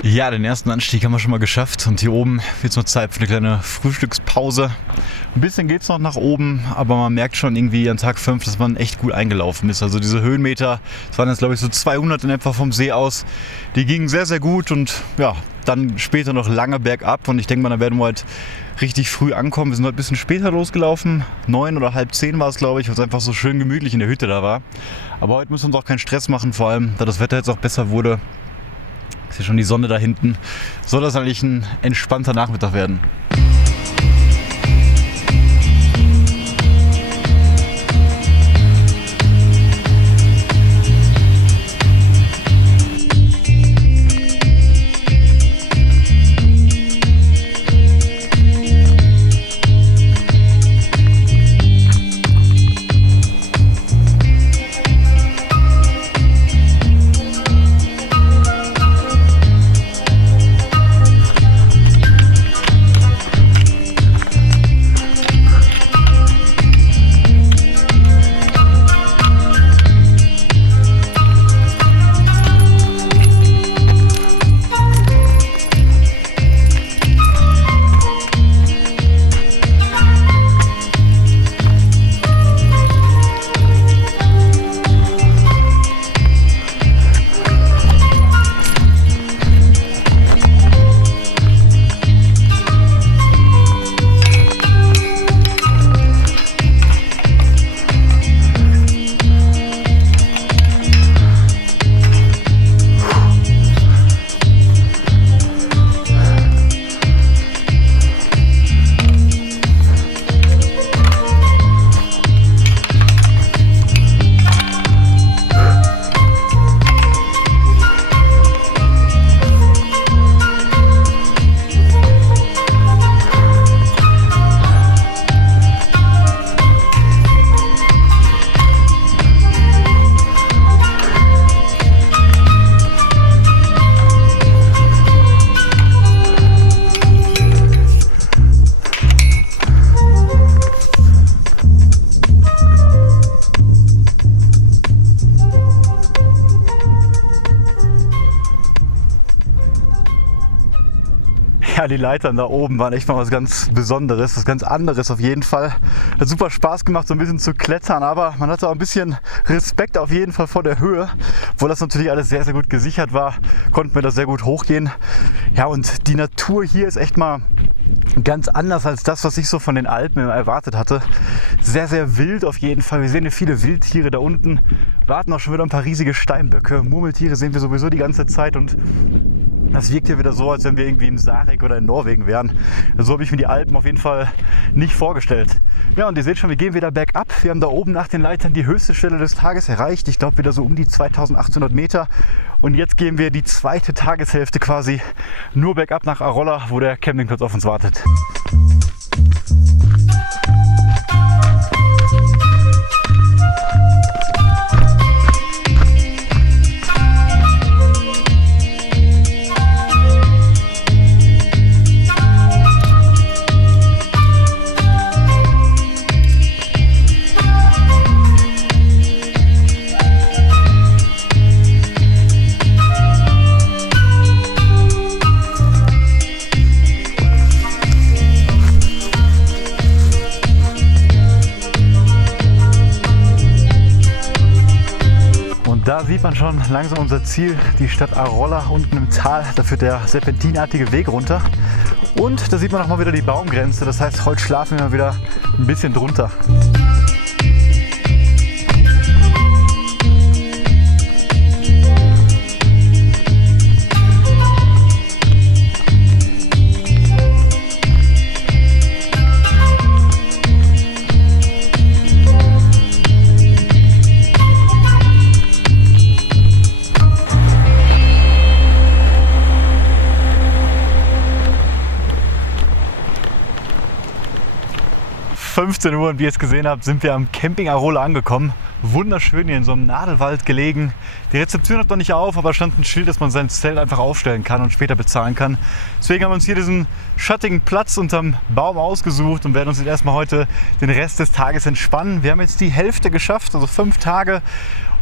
Ja, den ersten Anstieg haben wir schon mal geschafft und hier oben wird es noch Zeit für eine kleine Frühstückspause. Ein bisschen geht es noch nach oben, aber man merkt schon irgendwie an Tag 5, dass man echt gut eingelaufen ist. Also diese Höhenmeter, das waren jetzt glaube ich so 200 in etwa vom See aus, die gingen sehr, sehr gut und ja, dann später noch lange bergab und ich denke mal, da werden wir heute richtig früh ankommen. Wir sind heute ein bisschen später losgelaufen, 9 oder halb 10 war es glaube ich, weil es einfach so schön gemütlich in der Hütte da war. Aber heute müssen wir uns auch keinen Stress machen, vor allem da das Wetter jetzt auch besser wurde. Ist ja schon die Sonne da hinten. Soll das eigentlich ein entspannter Nachmittag werden? Ja, die Leitern da oben waren echt mal was ganz Besonderes, was ganz anderes auf jeden Fall. Hat super Spaß gemacht, so ein bisschen zu klettern, aber man hatte auch ein bisschen Respekt auf jeden Fall vor der Höhe. Obwohl das natürlich alles sehr, sehr gut gesichert war, konnten wir da sehr gut hochgehen. Ja, und die Natur hier ist echt mal ganz anders als das, was ich so von den Alpen erwartet hatte. Sehr, sehr wild auf jeden Fall. Wir sehen hier viele Wildtiere da unten. Warten auch schon wieder ein paar riesige Steinböcke. Murmeltiere sehen wir sowieso die ganze Zeit und das wirkt hier wieder so, als wenn wir irgendwie im Sarek oder in Norwegen wären. So habe ich mir die Alpen auf jeden Fall nicht vorgestellt. Ja, und ihr seht schon, wir gehen wieder bergab. Wir haben da oben nach den Leitern die höchste Stelle des Tages erreicht. Ich glaube wieder so um die 2800 Meter. Und jetzt gehen wir die zweite Tageshälfte quasi nur bergab nach Arolla, wo der Campingplatz auf uns wartet. Da sieht man schon langsam unser Ziel, die Stadt Arolla unten im Tal. Da führt der serpentinartige Weg runter. Und da sieht man auch mal wieder die Baumgrenze. Das heißt, heute schlafen wir mal wieder ein bisschen drunter. 15 Uhr und wie ihr es gesehen habt, sind wir am Camping Arola angekommen. Wunderschön hier in so einem Nadelwald gelegen. Die Rezeption hat noch nicht auf, aber stand ein Schild, dass man sein Zelt einfach aufstellen kann und später bezahlen kann. Deswegen haben wir uns hier diesen schattigen Platz unterm Baum ausgesucht und werden uns jetzt erstmal heute den Rest des Tages entspannen. Wir haben jetzt die Hälfte geschafft, also 5 Tage.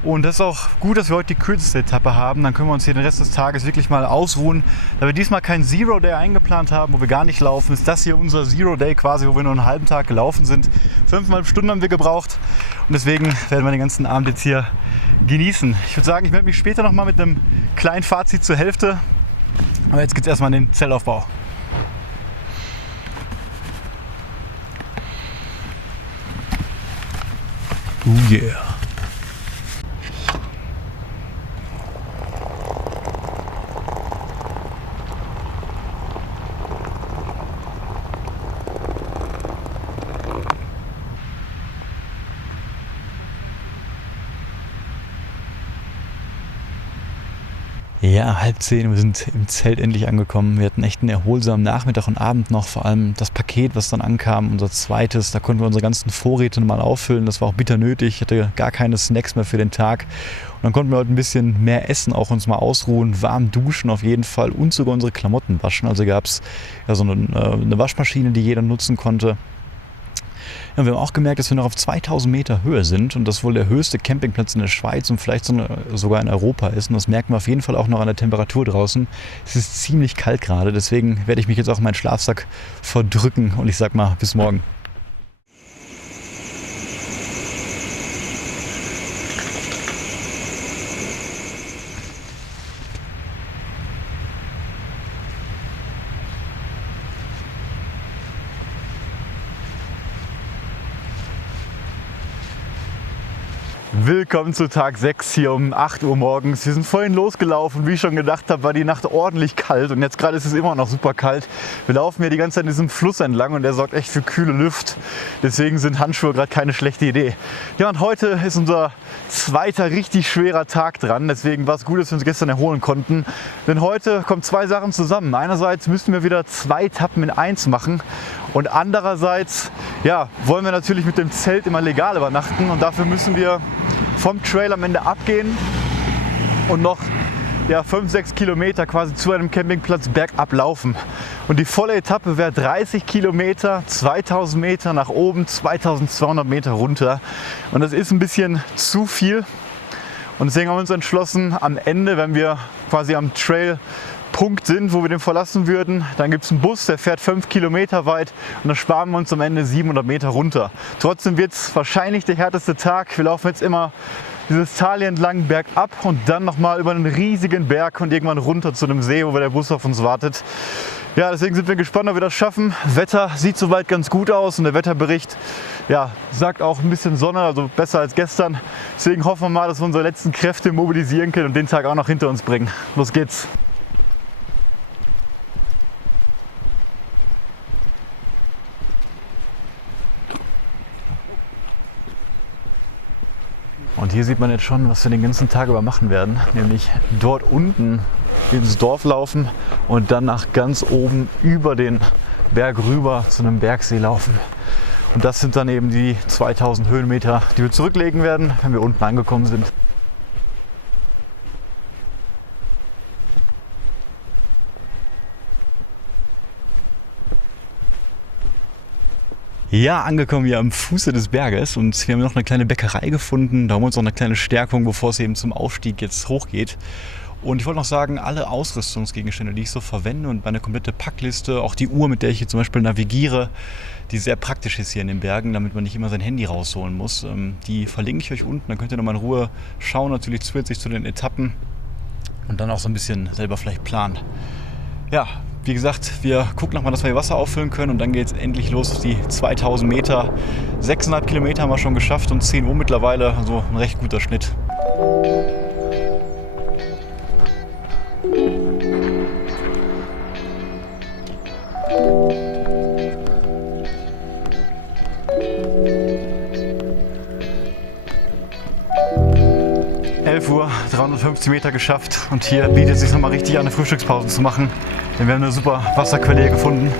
Und das ist auch gut, dass wir heute die kürzeste Etappe haben. Dann können wir uns hier den Rest des Tages wirklich mal ausruhen. Da wir diesmal keinen Zero Day eingeplant haben, wo wir gar nicht laufen, ist das hier unser Zero Day quasi, wo wir nur einen halben Tag gelaufen sind. 5,5 Stunden haben wir gebraucht und deswegen werden wir den ganzen Abend jetzt hier genießen. Ich würde sagen, ich melde mich später nochmal mit einem kleinen Fazit zur Hälfte. Aber jetzt geht es erstmal in den Zeltaufbau. Oh yeah. Ja, 9:30, wir sind im Zelt endlich angekommen. Wir hatten echt einen erholsamen Nachmittag und Abend noch. Vor allem das Paket, was dann ankam, unser zweites, da konnten wir unsere ganzen Vorräte nochmal auffüllen. Das war auch bitter nötig. Ich hatte gar keine Snacks mehr für den Tag. Und dann konnten wir heute ein bisschen mehr essen, auch uns mal ausruhen, warm duschen auf jeden Fall und sogar unsere Klamotten waschen. Also gab es ja so eine Waschmaschine, die jeder nutzen konnte. Ja, wir haben auch gemerkt, dass wir noch auf 2000 Meter Höhe sind und das wohl der höchste Campingplatz in der Schweiz und vielleicht sogar in Europa ist. Und das merken wir auf jeden Fall auch noch an der Temperatur draußen. Es ist ziemlich kalt gerade, deswegen werde ich mich jetzt auch in meinen Schlafsack verdrücken und ich sag mal, bis morgen. Willkommen zu Tag 6 hier um 8 Uhr morgens. Wir sind vorhin losgelaufen. Wie ich schon gedacht habe, war die Nacht ordentlich kalt und jetzt gerade ist es immer noch super kalt. Wir laufen hier die ganze Zeit in diesem Fluss entlang und der sorgt echt für kühle Luft. Deswegen sind Handschuhe gerade keine schlechte Idee. Ja, und heute ist unser zweiter richtig schwerer Tag dran. Deswegen war es gut, dass wir uns gestern erholen konnten. Denn heute kommen 2 Sachen zusammen. Einerseits müssen wir wieder 2 Etappen in 1 machen und andererseits ja, wollen wir natürlich mit dem Zelt immer legal übernachten und dafür müssen wir vom Trail am Ende abgehen und noch 5-6 Kilometer quasi zu einem Campingplatz bergab laufen. Und die volle Etappe wäre 30 Kilometer, 2000 Meter nach oben, 2200 Meter runter. Und das ist ein bisschen zu viel. Und deswegen haben wir uns entschlossen, am Ende, wenn wir quasi am Trailpunkt sind, wo wir den verlassen würden, dann gibt es einen Bus, der fährt 5 Kilometer weit und dann sparen wir uns am Ende 700 Meter runter. Trotzdem wird es wahrscheinlich der härteste Tag. Wir laufen jetzt immer dieses Tal hier entlang bergab und dann nochmal über einen riesigen Berg und irgendwann runter zu einem See, wo der Bus auf uns wartet. Ja, deswegen sind wir gespannt, ob wir das schaffen. Wetter sieht soweit ganz gut aus und der Wetterbericht sagt auch ein bisschen Sonne, also besser als gestern. Deswegen hoffen wir mal, dass wir unsere letzten Kräfte mobilisieren können und den Tag auch noch hinter uns bringen. Los geht's! Und hier sieht man jetzt schon, was wir den ganzen Tag über machen werden, nämlich dort unten ins Dorf laufen und dann nach ganz oben über den Berg rüber zu einem Bergsee laufen. Und das sind dann eben die 2000 Höhenmeter, die wir zurücklegen werden, wenn wir unten angekommen sind. Ja, angekommen hier am Fuße des Berges und wir haben noch eine kleine Bäckerei gefunden. Da haben wir uns auch eine kleine Stärkung, bevor es eben zum Aufstieg jetzt hochgeht. Und ich wollte noch sagen, alle Ausrüstungsgegenstände, die ich so verwende und meine komplette Packliste, auch die Uhr, mit der ich hier zum Beispiel navigiere, die sehr praktisch ist hier in den Bergen, damit man nicht immer sein Handy rausholen muss, die verlinke ich euch unten. Dann könnt ihr nochmal in Ruhe schauen, natürlich zusätzlich zu den Etappen und dann auch so ein bisschen selber vielleicht planen. Ja, wie gesagt, wir gucken nochmal, dass wir hier Wasser auffüllen können und dann geht es endlich los auf die 2000 Meter. 6,5 Kilometer haben wir schon geschafft und 10 Uhr mittlerweile, also ein recht guter Schnitt. Uhr, 350 Meter geschafft und hier bietet es sich nochmal richtig an, eine Frühstückspause zu machen, denn wir haben eine super Wasserquelle hier gefunden.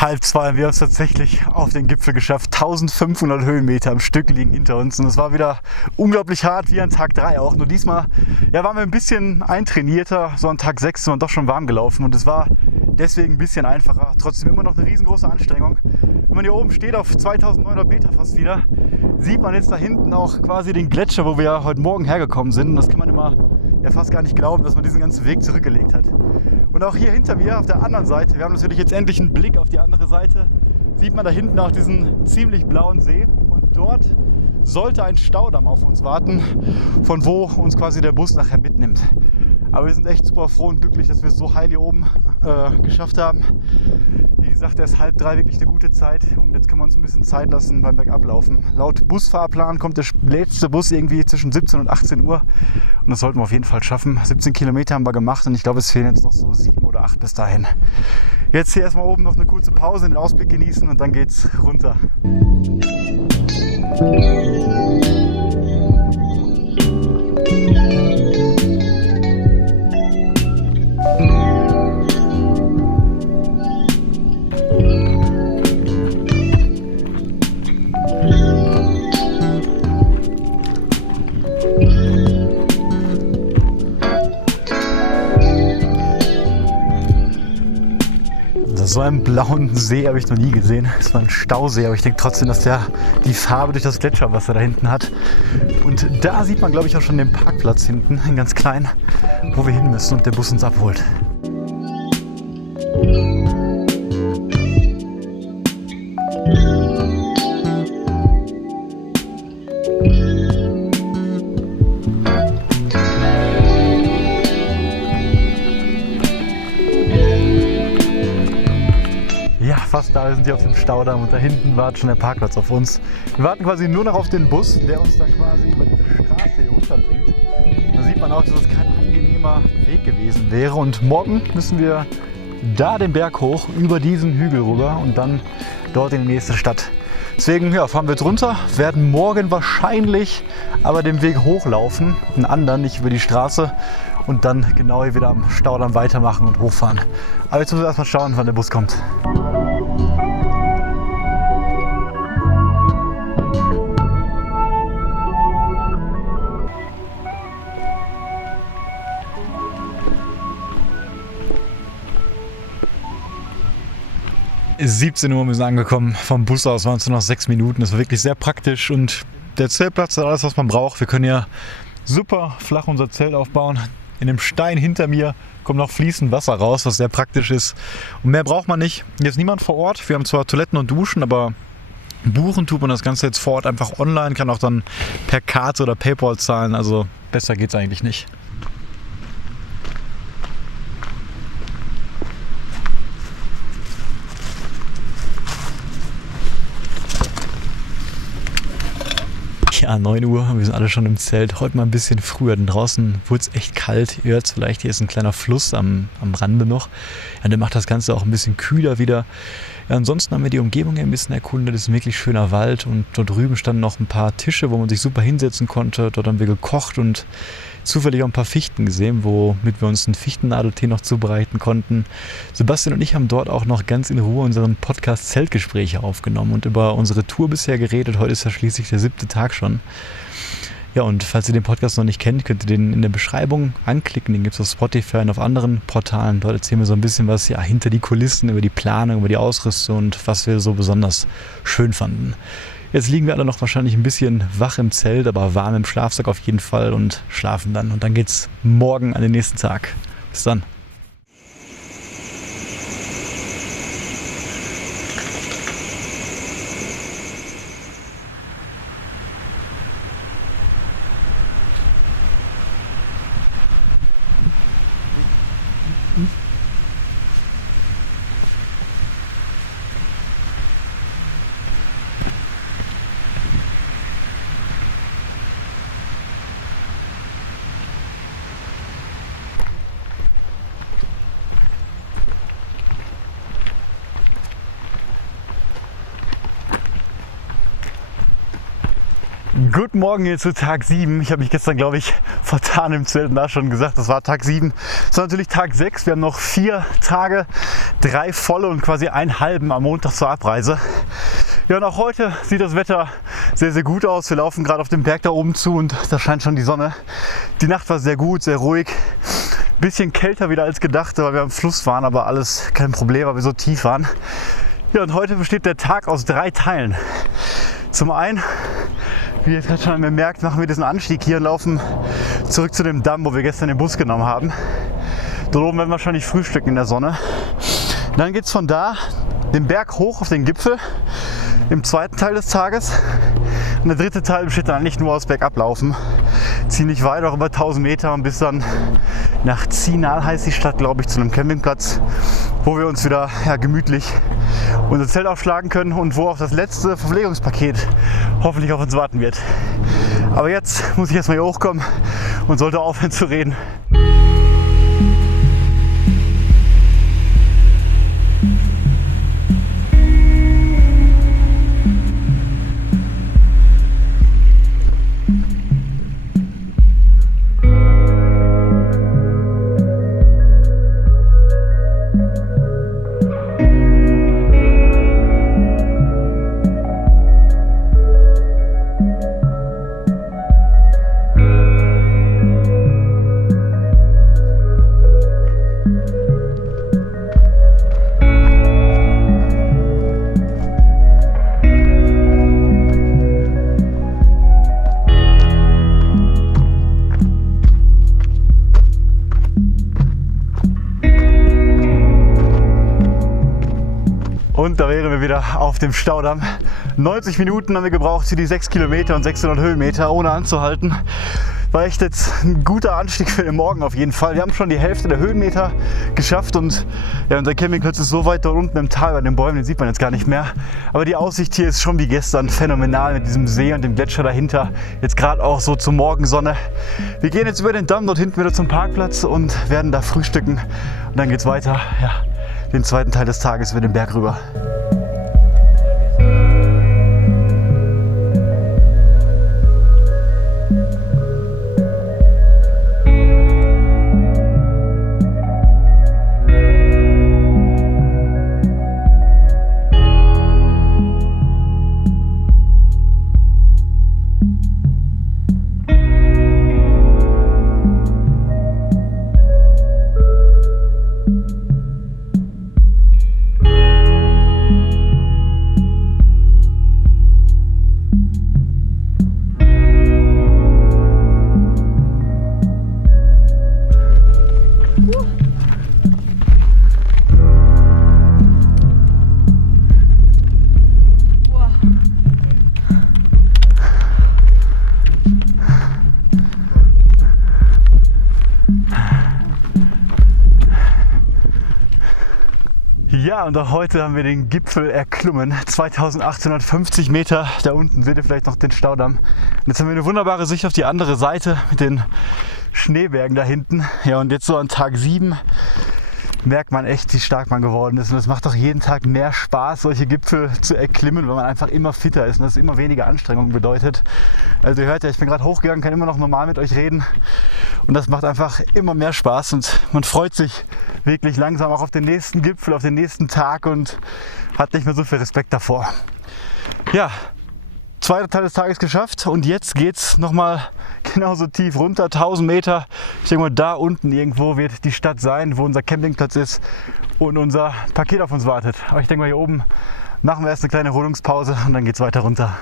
1:30 haben wir uns tatsächlich auf den Gipfel geschafft. 1500 Höhenmeter am Stück liegen hinter uns und es war wieder unglaublich hart, wie an Tag 3 auch. Nur diesmal waren wir ein bisschen eintrainierter, so an Tag 6 sind wir doch schon warm gelaufen und es war deswegen ein bisschen einfacher. Trotzdem immer noch eine riesengroße Anstrengung. Wenn man hier oben steht auf 2900 Meter fast wieder, sieht man jetzt da hinten auch quasi den Gletscher, wo wir ja heute Morgen hergekommen sind. Und das kann man immer fast gar nicht glauben, dass man diesen ganzen Weg zurückgelegt hat. Und auch hier hinter mir auf der anderen Seite, wir haben natürlich jetzt endlich einen Blick auf die andere Seite, sieht man da hinten auch diesen ziemlich blauen See. Und dort sollte ein Staudamm auf uns warten, von wo uns quasi der Bus nachher mitnimmt. Aber wir sind echt super froh und glücklich, dass wir es so heil hier oben geschafft haben. Wie gesagt, erst 2:30 wirklich eine gute Zeit und jetzt können wir uns ein bisschen Zeit lassen beim Bergablaufen. Laut Busfahrplan kommt der letzte Bus irgendwie zwischen 17 und 18 Uhr und das sollten wir auf jeden Fall schaffen. 17 Kilometer haben wir gemacht und ich glaube, es fehlen jetzt noch so 7 oder 8 bis dahin. Jetzt hier erstmal oben noch eine kurze Pause, den Ausblick genießen und dann geht's runter. So einen blauen See habe ich noch nie gesehen. Es war ein Stausee, aber ich denke trotzdem, dass der die Farbe durch das Gletscherwasser da hinten hat. Und da sieht man, glaube ich, auch schon den Parkplatz hinten, einen ganz kleinen, wo wir hin müssen und der Bus uns abholt. Fast da sind wir auf dem Staudamm und da hinten wartet schon der Parkplatz auf uns. Wir warten quasi nur noch auf den Bus, der uns dann quasi über diese Straße hier runterbringt. Da sieht man auch, dass es kein angenehmer Weg gewesen wäre. Und morgen müssen wir da den Berg hoch, über diesen Hügel rüber und dann dort in die nächste Stadt. Deswegen fahren wir jetzt runter, werden morgen wahrscheinlich aber den Weg hochlaufen, einen anderen, nicht über die Straße. Und dann genau hier wieder am Staudamm weitermachen und hochfahren. Aber jetzt müssen wir erstmal schauen, wann der Bus kommt. Es ist 17 Uhr, wir sind angekommen. Vom Bus aus waren es nur noch 6 Minuten. Das war wirklich sehr praktisch und der Zeltplatz hat alles, was man braucht. Wir können hier super flach unser Zelt aufbauen. In dem Stein hinter mir kommt noch fließend Wasser raus, was sehr praktisch ist. Und mehr braucht man nicht. Hier ist niemand vor Ort. Wir haben zwar Toiletten und Duschen, aber buchen tut man das Ganze jetzt vor Ort einfach online. Kann auch dann per Karte oder PayPal zahlen. Also besser geht es eigentlich nicht. Ja, 9 Uhr, wir sind alle schon im Zelt. Heute mal ein bisschen früher, denn draußen wurde es echt kalt. Ihr hört es vielleicht, hier ist ein kleiner Fluss am Rande noch. Ja, der macht das Ganze auch ein bisschen kühler wieder. Ja, ansonsten haben wir die Umgebung ein bisschen erkundet. Es ist ein wirklich schöner Wald und dort drüben standen noch ein paar Tische, wo man sich super hinsetzen konnte. Dort haben wir gekocht und zufällig auch ein paar Fichten gesehen, womit wir uns einen Fichtennadeltee noch zubereiten konnten. Sebastian und ich haben dort auch noch ganz in Ruhe unseren Podcast Zeltgespräche aufgenommen und über unsere Tour bisher geredet. Heute ist ja schließlich der 7. Tag schon. Ja, und falls ihr den Podcast noch nicht kennt, könnt ihr den in der Beschreibung anklicken. Den gibt es auf Spotify und auf anderen Portalen. Dort erzählen wir so ein bisschen was hinter die Kulissen, über die Planung, über die Ausrüstung und was wir so besonders schön fanden. Jetzt liegen wir alle noch wahrscheinlich ein bisschen wach im Zelt, aber warm im Schlafsack auf jeden Fall und schlafen dann. Und dann geht's morgen an den nächsten Tag. Bis dann. Guten Morgen hier zu Tag 7. Ich habe mich gestern, glaube ich, vertan im Zelt und da schon gesagt, das war Tag 7. Das war natürlich Tag 6. Wir haben noch 4 Tage, 3 volle und quasi einen halben am Montag zur Abreise. Ja, und auch heute sieht das Wetter sehr, sehr gut aus. Wir laufen gerade auf dem Berg da oben zu und da scheint schon die Sonne. Die Nacht war sehr gut, sehr ruhig. Bisschen kälter wieder als gedacht, weil wir am Fluss waren, aber alles kein Problem, weil wir so tief waren. Ja, und heute besteht der Tag aus 3 Teilen. Zum einen, wie ihr jetzt gerade schon bemerkt, machen wir diesen Anstieg hier und laufen zurück zu dem Damm, wo wir gestern den Bus genommen haben. Dort oben werden wir wahrscheinlich frühstücken in der Sonne. Dann geht es von da den Berg hoch auf den Gipfel im zweiten Teil des Tages. Und der dritte Teil besteht dann nicht nur aus Bergablaufen. Ziemlich weit, auch über 1000 Meter und bis dann nach Zinal heißt die Stadt, glaube ich, zu einem Campingplatz, wo wir uns wieder gemütlich unser Zelt aufschlagen können und wo auch das letzte Verpflegungspaket hoffentlich auf uns warten wird. Aber jetzt muss ich erstmal hier hochkommen und sollte aufhören zu reden. Und da wären wir wieder auf dem Staudamm. 90 Minuten haben wir gebraucht für die 6 Kilometer und 600 Höhenmeter, ohne anzuhalten. War echt jetzt ein guter Anstieg für den Morgen auf jeden Fall. Wir haben schon die Hälfte der Höhenmeter geschafft und ja, unser Campingplatz ist so weit dort unten im Tal bei den Bäumen, den sieht man jetzt gar nicht mehr. Aber die Aussicht hier ist schon wie gestern phänomenal mit diesem See und dem Gletscher dahinter. Jetzt gerade auch so zur Morgensonne. Wir gehen jetzt über den Damm dort hinten wieder zum Parkplatz und werden da frühstücken. Und dann geht es weiter, ja, den zweiten Teil des Tages über den Berg rüber. Ja, und auch heute haben wir den Gipfel erklommen. 2850 Meter. Da unten seht ihr vielleicht noch den Staudamm. Und jetzt haben wir eine wunderbare Sicht auf die andere Seite mit den Schneebergen da hinten. Ja, und jetzt so an Tag 7 merkt man echt, wie stark man geworden ist. Und es macht doch jeden Tag mehr Spaß, solche Gipfel zu erklimmen, weil man einfach immer fitter ist und das immer weniger Anstrengung bedeutet. Also ihr hört ja, ich bin gerade hochgegangen, kann immer noch normal mit euch reden. Und das macht einfach immer mehr Spaß und man freut sich wirklich langsam auch auf den nächsten Gipfel, auf den nächsten Tag und hat nicht mehr so viel Respekt davor. Ja, zweiter Teil des Tages geschafft und jetzt geht es nochmal genauso tief runter, 1000 Meter. Ich denke mal, da unten irgendwo wird die Stadt sein, wo unser Campingplatz ist und unser Paket auf uns wartet. Aber ich denke mal, hier oben machen wir erst eine kleine Erholungspause und dann geht es weiter runter.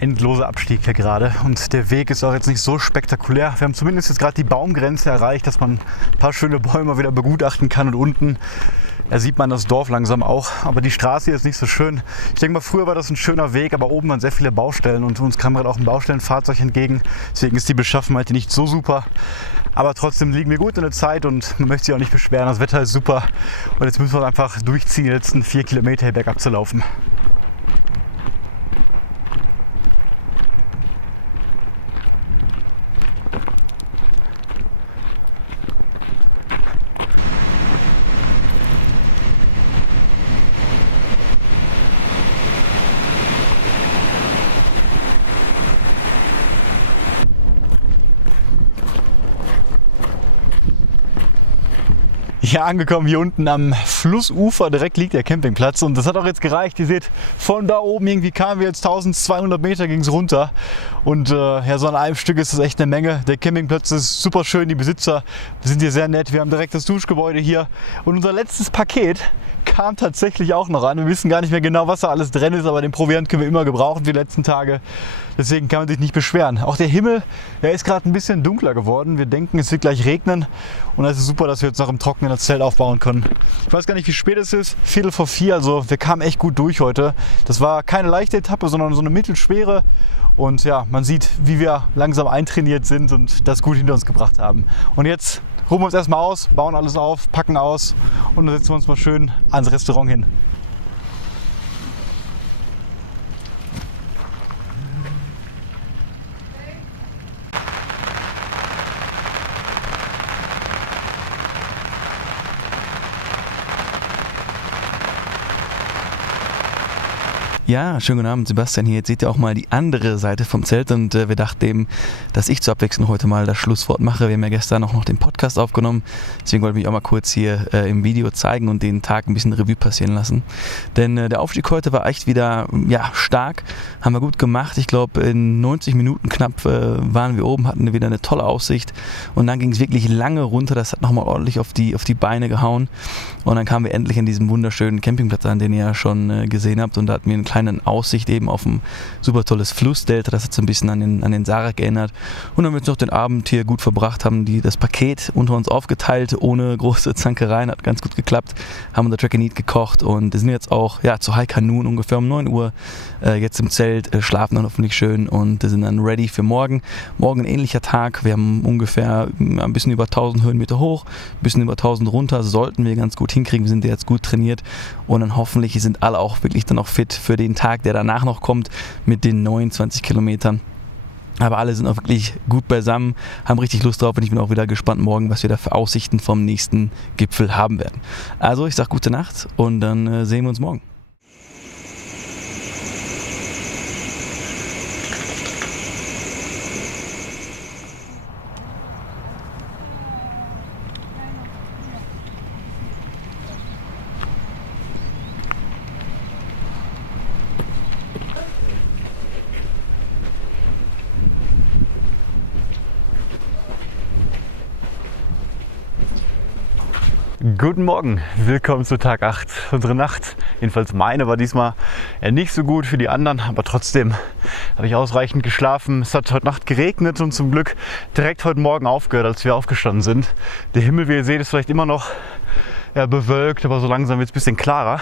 Endloser Abstieg hier gerade und der Weg ist auch jetzt nicht so spektakulär. Wir haben zumindest jetzt gerade die Baumgrenze erreicht, dass man ein paar schöne Bäume wieder begutachten kann und unten sieht man das Dorf langsam auch. Aber die Straße hier ist nicht so schön. Ich denke mal, früher war das ein schöner Weg, aber oben waren sehr viele Baustellen und uns kam gerade auch ein Baustellenfahrzeug entgegen. Deswegen ist die Beschaffenheit nicht so super. Aber trotzdem liegen wir gut in der Zeit und man möchte sich auch nicht beschweren. Das Wetter ist super und jetzt müssen wir einfach durchziehen, die letzten 4 Kilometer hier bergab zu laufen. Ja, angekommen hier unten am Flussufer, direkt liegt der Campingplatz und das hat auch jetzt gereicht. Ihr seht, von da oben irgendwie kamen wir jetzt 1200 Meter ging es runter und ja, so an einem Stück ist das echt eine Menge. Der Campingplatz ist super schön, die Besitzer sind hier sehr nett. Wir haben direkt das Duschgebäude hier und unser letztes Paket kam tatsächlich auch noch an. Wir wissen gar nicht mehr genau, was da alles drin ist, aber den Proviant können wir immer gebrauchen für die letzten Tage. Deswegen kann man sich nicht beschweren. Auch der Himmel, der ist gerade ein bisschen dunkler geworden. Wir denken, es wird gleich regnen und es ist super, dass wir jetzt noch im Trockenen das Zelt aufbauen können. Ich weiß gar nicht, wie spät es ist. 3:45, also wir kamen echt gut durch heute. Das war keine leichte Etappe, sondern so eine mittelschwere. Und ja, man sieht, wie wir langsam eintrainiert sind und das gut hinter uns gebracht haben. Und jetzt ruhen wir uns erstmal aus, bauen alles auf, packen aus und dann setzen wir uns mal schön ans Restaurant hin. Ja, schönen guten Abend, Sebastian hier. Jetzt seht ihr auch mal die andere Seite vom Zelt und wir dachten eben, dass ich zur Abwechslung heute mal das Schlusswort mache. Wir haben ja gestern auch noch den Podcast aufgenommen, deswegen wollte ich mich auch mal kurz hier im Video zeigen und den Tag ein bisschen Revue passieren lassen. Denn der Aufstieg heute war echt wieder stark, haben wir gut gemacht. Ich glaube, in 90 Minuten knapp waren wir oben, hatten wieder eine tolle Aussicht und dann ging es wirklich lange runter. Das hat nochmal ordentlich auf die Beine gehauen und dann kamen wir endlich an diesem wunderschönen Campingplatz an, den ihr ja schon gesehen habt und da hatten wir einen kleinen Aussicht eben auf ein super tolles Flussdelta, das hat so ein bisschen an den Sarek erinnert und dann haben wir jetzt noch den Abend hier gut verbracht, haben das Paket unter uns aufgeteilt, ohne große Zankereien, hat ganz gut geklappt, haben unser Track and Eat gekocht und sind jetzt auch zu High Noon ungefähr um 9 Uhr jetzt im Zelt, schlafen dann hoffentlich schön und sind dann ready für morgen. Morgen ein ähnlicher Tag, wir haben ungefähr ein bisschen über 1000 Höhenmeter hoch, ein bisschen über 1000 runter, sollten wir ganz gut hinkriegen, wir sind jetzt gut trainiert und dann hoffentlich sind alle auch wirklich dann auch fit für den Tag, der danach noch kommt mit den 29 Kilometern. Aber alle sind auch wirklich gut beisammen, haben richtig Lust drauf und ich bin auch wieder gespannt morgen, was wir da für Aussichten vom nächsten Gipfel haben werden. Also ich sage gute Nacht und dann sehen wir uns morgen. Guten Morgen, willkommen zu Tag 8. Unsere Nacht, jedenfalls meine, war diesmal nicht so gut für die anderen, aber trotzdem habe ich ausreichend geschlafen. Es hat heute Nacht geregnet und zum Glück direkt heute Morgen aufgehört, als wir aufgestanden sind. Der Himmel, wie ihr seht, ist vielleicht immer noch bewölkt, aber so langsam wird es ein bisschen klarer.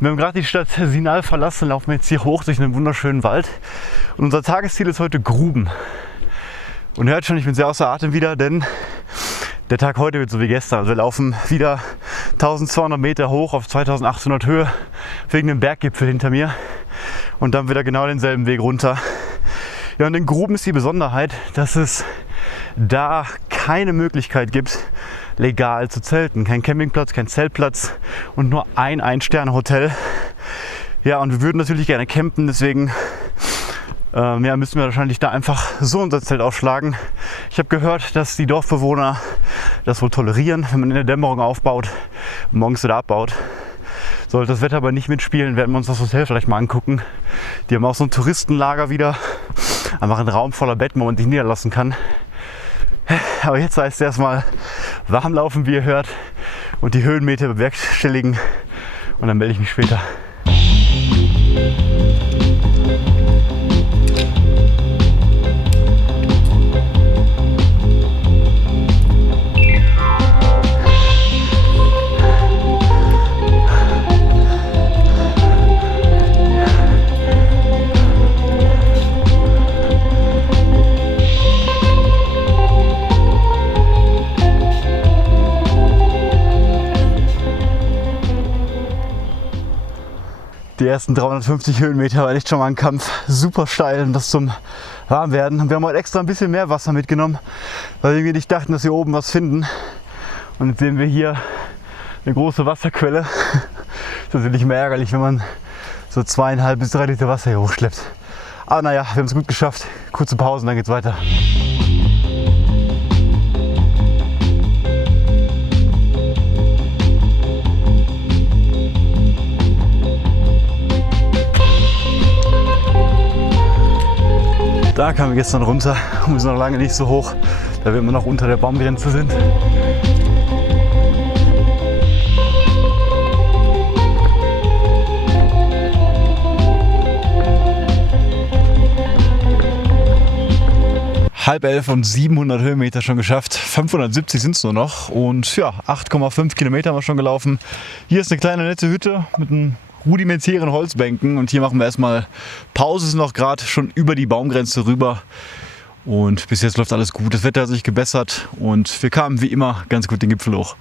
Wir haben gerade die Stadt Sinal verlassen, laufen jetzt hier hoch durch einen wunderschönen Wald. Und unser Tagesziel ist heute Gruben. Und ihr hört schon, ich bin sehr außer Atem wieder, denn der Tag heute wird so wie gestern. Also wir laufen wieder 1200 Meter hoch auf 2800 Höhe wegen dem Berggipfel hinter mir und dann wieder genau denselben Weg runter. Ja, und in Gruben ist die Besonderheit, dass es da keine Möglichkeit gibt, legal zu zelten. Kein Campingplatz, kein Zeltplatz und nur ein Ein-Sterne-Hotel. Ja, und wir würden natürlich gerne campen, deswegen müssen wir wahrscheinlich da einfach so unser Zelt aufschlagen. Ich habe gehört, dass die Dorfbewohner das wohl tolerieren, wenn man in der Dämmerung aufbaut und morgens wieder abbaut. Sollte das Wetter aber nicht mitspielen, werden wir uns das Hotel vielleicht mal angucken. Die haben auch so ein Touristenlager wieder, einfach ein Raum voller Betten, wo man sich niederlassen kann. Aber jetzt heißt es erstmal warm laufen, wie ihr hört, und die Höhenmeter bewerkstelligen und dann melde ich mich später. Die ersten 350 Höhenmeter waren echt schon mal ein Kampf. Super steil und das zum Warmwerden. Und wir haben heute extra ein bisschen mehr Wasser mitgenommen, weil wir nicht dachten, dass wir oben was finden. Und jetzt sehen wir hier eine große Wasserquelle. Das ist natürlich immer ärgerlich, wenn man so 2,5 bis 3 Liter Wasser hier hochschleppt. Aber naja, wir haben es gut geschafft. Kurze Pause und dann geht's weiter. Da kamen wir gestern runter und wir sind noch lange nicht so hoch, da wir immer noch unter der Baumgrenze sind. Halb 11 und 700 Höhenmeter schon geschafft. 570 sind es nur noch und ja, 8,5 Kilometer haben wir schon gelaufen. Hier ist eine kleine nette Hütte mit einem rudimentären Holzbänken und hier machen wir erstmal Pause, sind noch gerade schon über die Baumgrenze rüber und bis jetzt läuft alles gut. Das Wetter hat sich gebessert und wir kamen wie immer ganz gut den Gipfel hoch.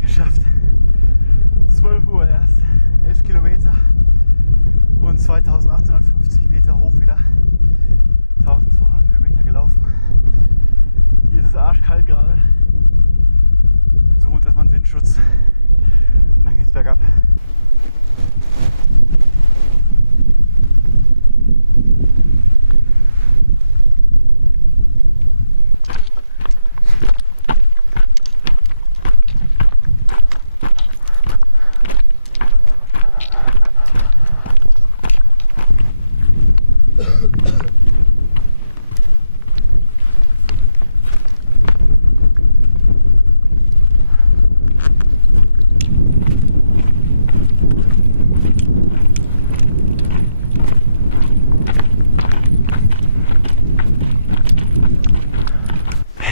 Geschafft. 12 Uhr erst, 11 Kilometer und 2850 Meter hoch wieder. 1200 Höhenmeter gelaufen. Hier ist es arschkalt gerade. Wir suchen uns erstmal einen Windschutz und dann geht's bergab.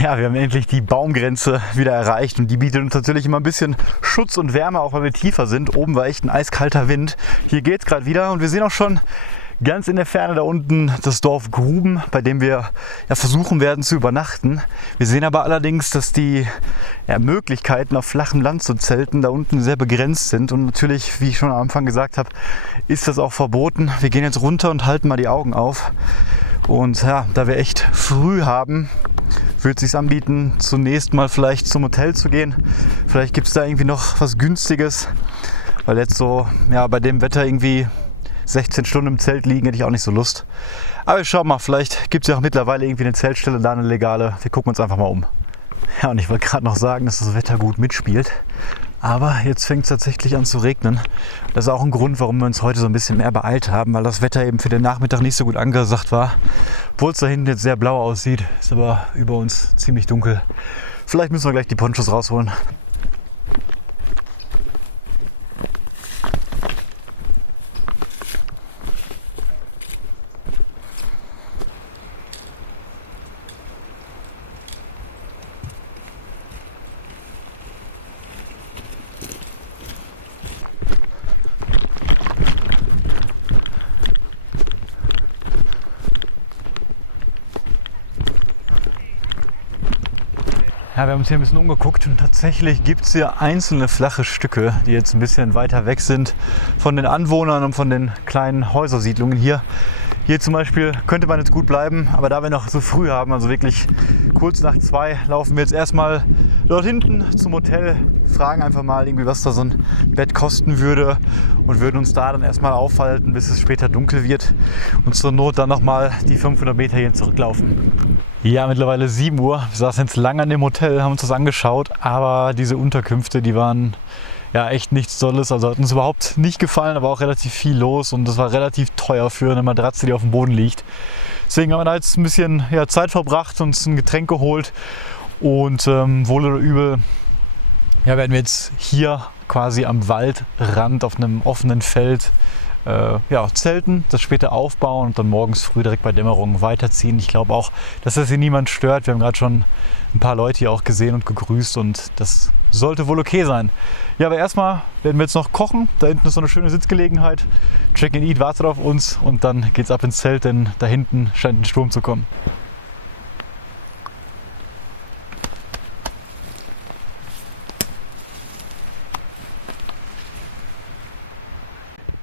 Ja, wir haben endlich die Baumgrenze wieder erreicht und die bietet uns natürlich immer ein bisschen Schutz und Wärme, auch weil wir tiefer sind. Oben war echt ein eiskalter Wind. Hier geht es gerade wieder und wir sehen auch schon ganz in der Ferne da unten das Dorf Gruben, bei dem wir ja versuchen werden zu übernachten. Wir sehen aber allerdings, dass die Möglichkeiten auf flachem Land zu zelten da unten sehr begrenzt sind und natürlich, wie ich schon am Anfang gesagt habe, ist das auch verboten. Wir gehen jetzt runter und halten mal die Augen auf und ja, da wir echt früh haben, würde es sich anbieten, zunächst mal vielleicht zum Hotel zu gehen. Vielleicht gibt es da irgendwie noch was Günstiges, weil jetzt so ja, bei dem Wetter irgendwie 16 Stunden im Zelt liegen, hätte ich auch nicht so Lust. Aber wir schauen mal, vielleicht gibt es ja auch mittlerweile irgendwie eine Zeltstelle, da eine legale. Wir gucken uns einfach mal um. Ja, und ich wollte gerade noch sagen, dass das Wetter gut mitspielt. Aber jetzt fängt es tatsächlich an zu regnen. Das ist auch ein Grund, warum wir uns heute so ein bisschen mehr beeilt haben, weil das Wetter eben für den Nachmittag nicht so gut angesagt war. Obwohl es da hinten jetzt sehr blau aussieht, ist aber über uns ziemlich dunkel. Vielleicht müssen wir gleich die Ponchos rausholen. Ja, wir haben uns hier ein bisschen umgeguckt und tatsächlich gibt es hier einzelne flache Stücke, die jetzt ein bisschen weiter weg sind von den Anwohnern und von den kleinen Häusersiedlungen hier. Hier zum Beispiel könnte man jetzt gut bleiben, aber da wir noch so früh haben, also wirklich kurz nach 2, laufen wir jetzt erstmal dort hinten zum Hotel, fragen einfach mal irgendwie, was da so ein Bett kosten würde und würden uns da dann erstmal aufhalten, bis es später dunkel wird und zur Not dann nochmal die 500 Meter hier zurücklaufen. Ja, mittlerweile 7 Uhr. Wir saßen jetzt lange an dem Hotel, haben uns das angeschaut, aber diese Unterkünfte, die waren ja echt nichts Tolles. Also hat uns überhaupt nicht gefallen, aber auch relativ viel los und das war relativ teuer für eine Matratze, die auf dem Boden liegt. Deswegen haben wir da jetzt ein bisschen Zeit verbracht, uns ein Getränk geholt und wohl oder übel werden wir jetzt hier quasi am Waldrand auf einem offenen Feld zelten, das später aufbauen und dann morgens früh direkt bei Dämmerung weiterziehen. Ich glaube auch, dass das hier niemand stört. Wir haben gerade schon ein paar Leute hier auch gesehen und gegrüßt und das sollte wohl okay sein. Ja, aber erstmal werden wir jetzt noch kochen. Da hinten ist so eine schöne Sitzgelegenheit. Check and Eat wartet auf uns und dann geht's ab ins Zelt, denn da hinten scheint ein Sturm zu kommen.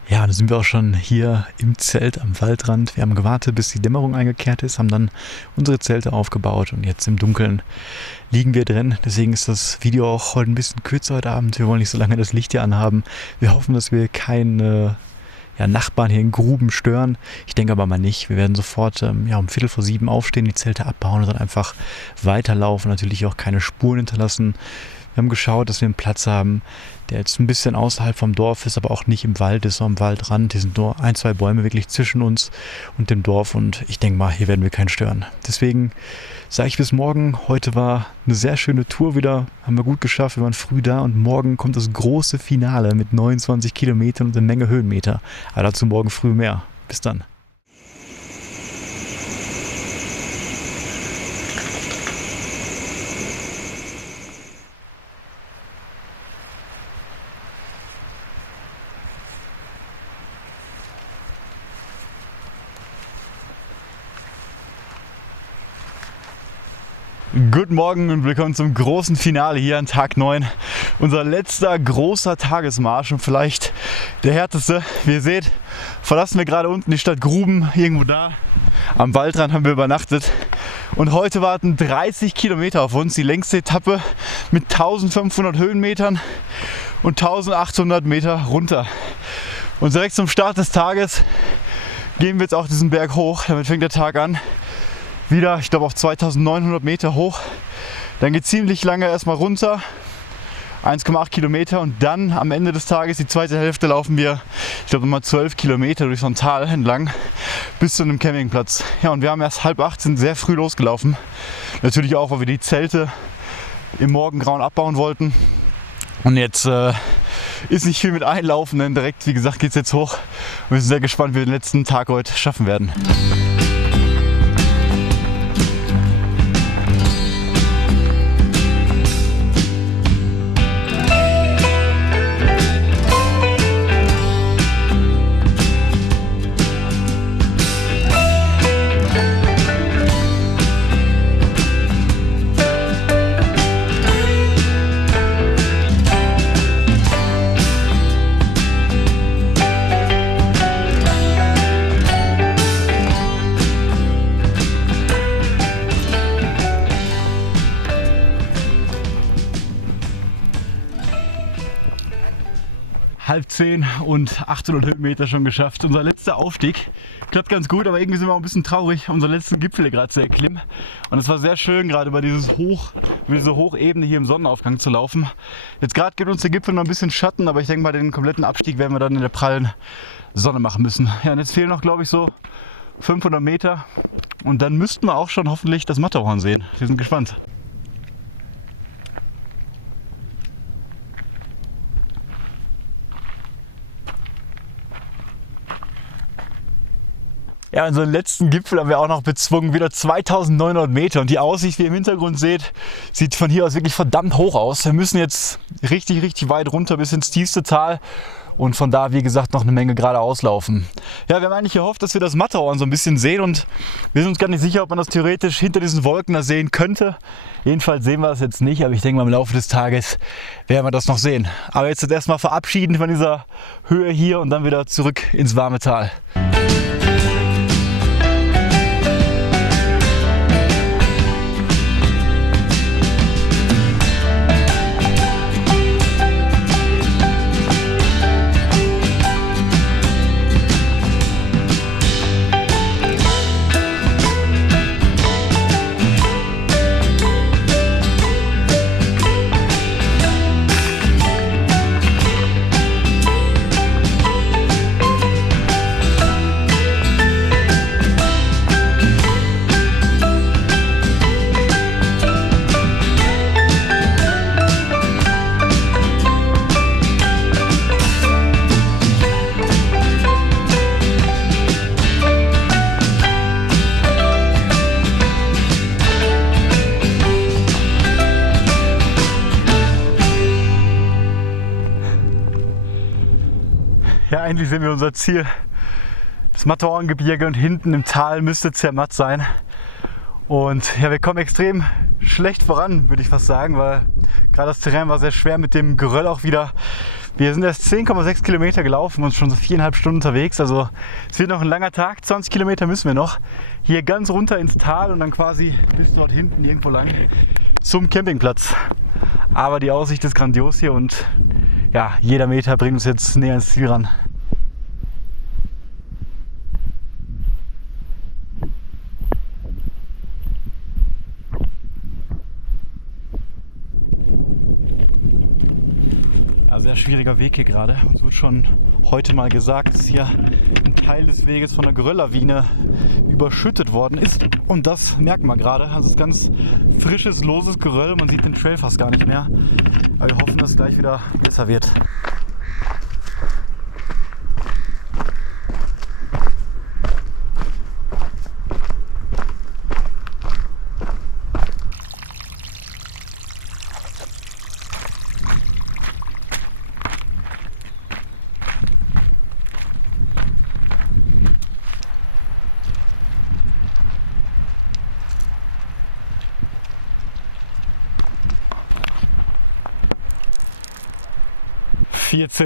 Ja, dann sind wir auch schon hier im Zelt am Waldrand. Wir haben gewartet, bis die Dämmerung eingekehrt ist, haben dann unsere Zelte aufgebaut und jetzt im Dunkeln liegen wir drin. Deswegen ist das Video auch heute ein bisschen kürzer heute Abend. Wir wollen nicht so lange das Licht hier anhaben. Wir hoffen, dass wir keine Nachbarn hier in Gruben stören. Ich denke aber mal nicht. Wir werden sofort um 6:45 aufstehen, die Zelte abbauen und dann einfach weiterlaufen. Natürlich auch keine Spuren hinterlassen. Wir haben geschaut, dass wir einen Platz haben, der jetzt ein bisschen außerhalb vom Dorf ist, aber auch nicht im Wald ist, sondern am Waldrand. Hier sind nur 1-2 Bäume wirklich zwischen uns und dem Dorf und ich denke mal, hier werden wir keinen stören. Deswegen sage ich bis morgen. Heute war eine sehr schöne Tour wieder, haben wir gut geschafft, wir waren früh da und morgen kommt das große Finale mit 29 Kilometern und eine Menge Höhenmeter. Aber dazu morgen früh mehr. Bis dann. Guten Morgen und willkommen zum großen Finale hier an Tag 9. Unser letzter großer Tagesmarsch und vielleicht der härteste. Wie ihr seht, verlassen wir gerade unten die Stadt Gruben, irgendwo da. Am Waldrand haben wir übernachtet und heute warten 30 Kilometer auf uns. Die längste Etappe mit 1500 Höhenmetern und 1800 Meter runter. Und direkt zum Start des Tages gehen wir jetzt auch diesen Berg hoch. Damit fängt der Tag an. Wieder, ich glaube, auf 2900 Meter hoch. Dann geht ziemlich lange erstmal runter, 1,8 Kilometer und dann am Ende des Tages, die zweite Hälfte, laufen wir, ich glaube, nochmal 12 Kilometer durch so ein Tal entlang bis zu einem Campingplatz. Ja, und wir haben erst 7:30, sind sehr früh losgelaufen. Natürlich auch, weil wir die Zelte im Morgengrauen abbauen wollten. Und jetzt ist nicht viel mit Einlaufen, denn direkt, wie gesagt, geht es jetzt hoch. Und wir sind sehr gespannt, wie wir den letzten Tag heute schaffen werden. Halb 10 und 800 Höhenmeter schon geschafft. Unser letzter Aufstieg klappt ganz gut, aber irgendwie sind wir auch ein bisschen traurig, unseren letzten Gipfel gerade zu erklimmen. Und es war sehr schön, gerade über diese Hochebene hier im Sonnenaufgang zu laufen. Jetzt gerade gibt uns der Gipfel noch ein bisschen Schatten, aber ich denke mal, den kompletten Abstieg werden wir dann in der prallen Sonne machen müssen. Ja, und jetzt fehlen noch, glaube ich, so 500 Meter und dann müssten wir auch schon hoffentlich das Matterhorn sehen. Wir sind gespannt. Ja, unseren letzten Gipfel haben wir auch noch bezwungen, wieder 2900 Meter und die Aussicht, wie ihr im Hintergrund seht, sieht von hier aus wirklich verdammt hoch aus. Wir müssen jetzt richtig weit runter bis ins tiefste Tal und von da, wie gesagt, noch eine Menge geradeaus laufen. Ja, wir haben eigentlich gehofft, dass wir das Matterhorn so ein bisschen sehen und wir sind uns gar nicht sicher, ob man das theoretisch hinter diesen Wolken da sehen könnte. Jedenfalls sehen wir das jetzt nicht, aber ich denke mal, im Laufe des Tages werden wir das noch sehen. Aber jetzt erstmal verabschieden von dieser Höhe hier und dann wieder zurück ins warme Tal. Ja, endlich sehen wir unser Ziel. Das Matterhorngebirge und hinten im Tal müsste Zermatt sein. Und ja, wir kommen extrem schlecht voran, würde ich fast sagen, weil gerade das Terrain war sehr schwer mit dem Geröll auch wieder. Wir sind erst 10,6 Kilometer gelaufen und schon so 4,5 Stunden unterwegs. Also es wird noch ein langer Tag, 20 Kilometer müssen wir noch. Hier ganz runter ins Tal und dann quasi bis dort hinten irgendwo lang zum Campingplatz. Aber die Aussicht ist grandios hier und ja, jeder Meter bringt uns jetzt näher ins Ziel ran. Ja, sehr schwieriger Weg hier gerade. Uns wird schon heute mal gesagt, dass hier ein Teil des Weges von einer Gerölllawine überschüttet worden ist. Und das merken wir gerade. Also es ist ganz frisches, loses Geröll. Man sieht den Trail fast gar nicht mehr. Aber wir hoffen, dass es gleich wieder besser wird.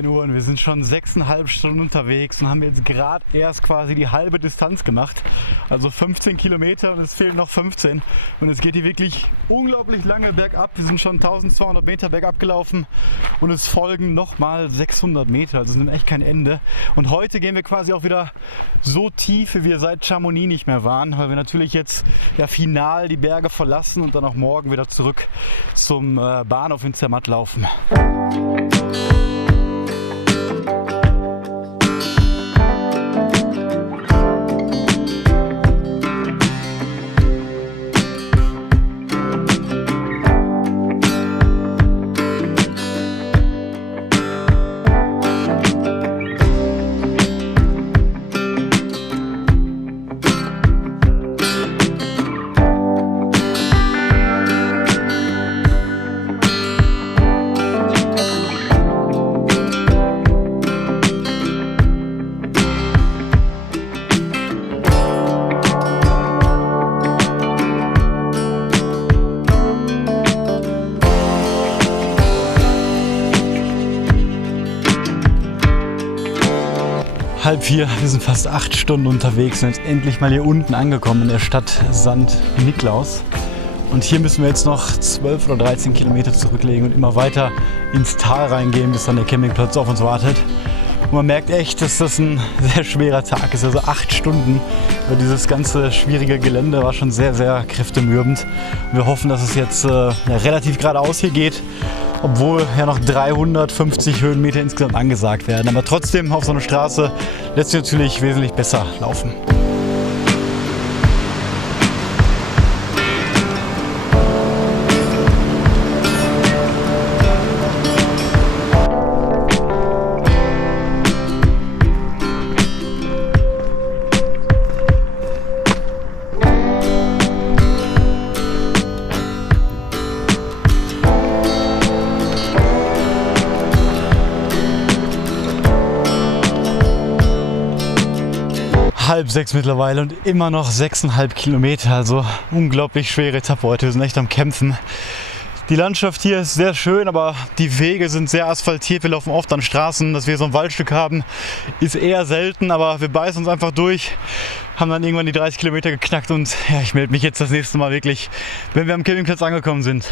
Uhr und wir sind schon 6,5 Stunden unterwegs und haben jetzt gerade erst quasi die halbe Distanz gemacht. Also 15 Kilometer und es fehlen noch 15. Und es geht hier wirklich unglaublich lange bergab. Wir sind schon 1200 Meter bergab gelaufen und es folgen nochmal 600 Meter. Also es nimmt echt kein Ende. Und heute gehen wir quasi auch wieder so tief, wie wir seit Chamonix nicht mehr waren, weil wir natürlich jetzt ja final die Berge verlassen und dann auch morgen wieder zurück zum Bahnhof in Zermatt laufen. Halb 4, wir sind fast 8 Stunden unterwegs und jetzt endlich mal hier unten angekommen in der Stadt St. Niklaus. Und hier müssen wir jetzt noch 12 oder 13 Kilometer zurücklegen und immer weiter ins Tal reingehen, bis dann der Campingplatz auf uns wartet. Und man merkt echt, dass das ein sehr schwerer Tag ist. Also 8 Stunden über dieses ganze schwierige Gelände war schon sehr, sehr kräftemürbend. Und wir hoffen, dass es jetzt relativ geradeaus hier geht, obwohl ja noch 350 Höhenmeter insgesamt angesagt werden. Aber trotzdem auf so einer Straße lässt sich natürlich wesentlich besser laufen. Halb 6 mittlerweile und immer noch 6,5 Kilometer, also unglaublich schwere Etappe heute, wir sind echt am Kämpfen. Die Landschaft hier ist sehr schön, aber die Wege sind sehr asphaltiert, wir laufen oft an Straßen, dass wir so ein Waldstück haben, ist eher selten, aber wir beißen uns einfach durch, haben dann irgendwann die 30 Kilometer geknackt und ja, ich melde mich jetzt das nächste Mal wirklich, wenn wir am Campingplatz angekommen sind.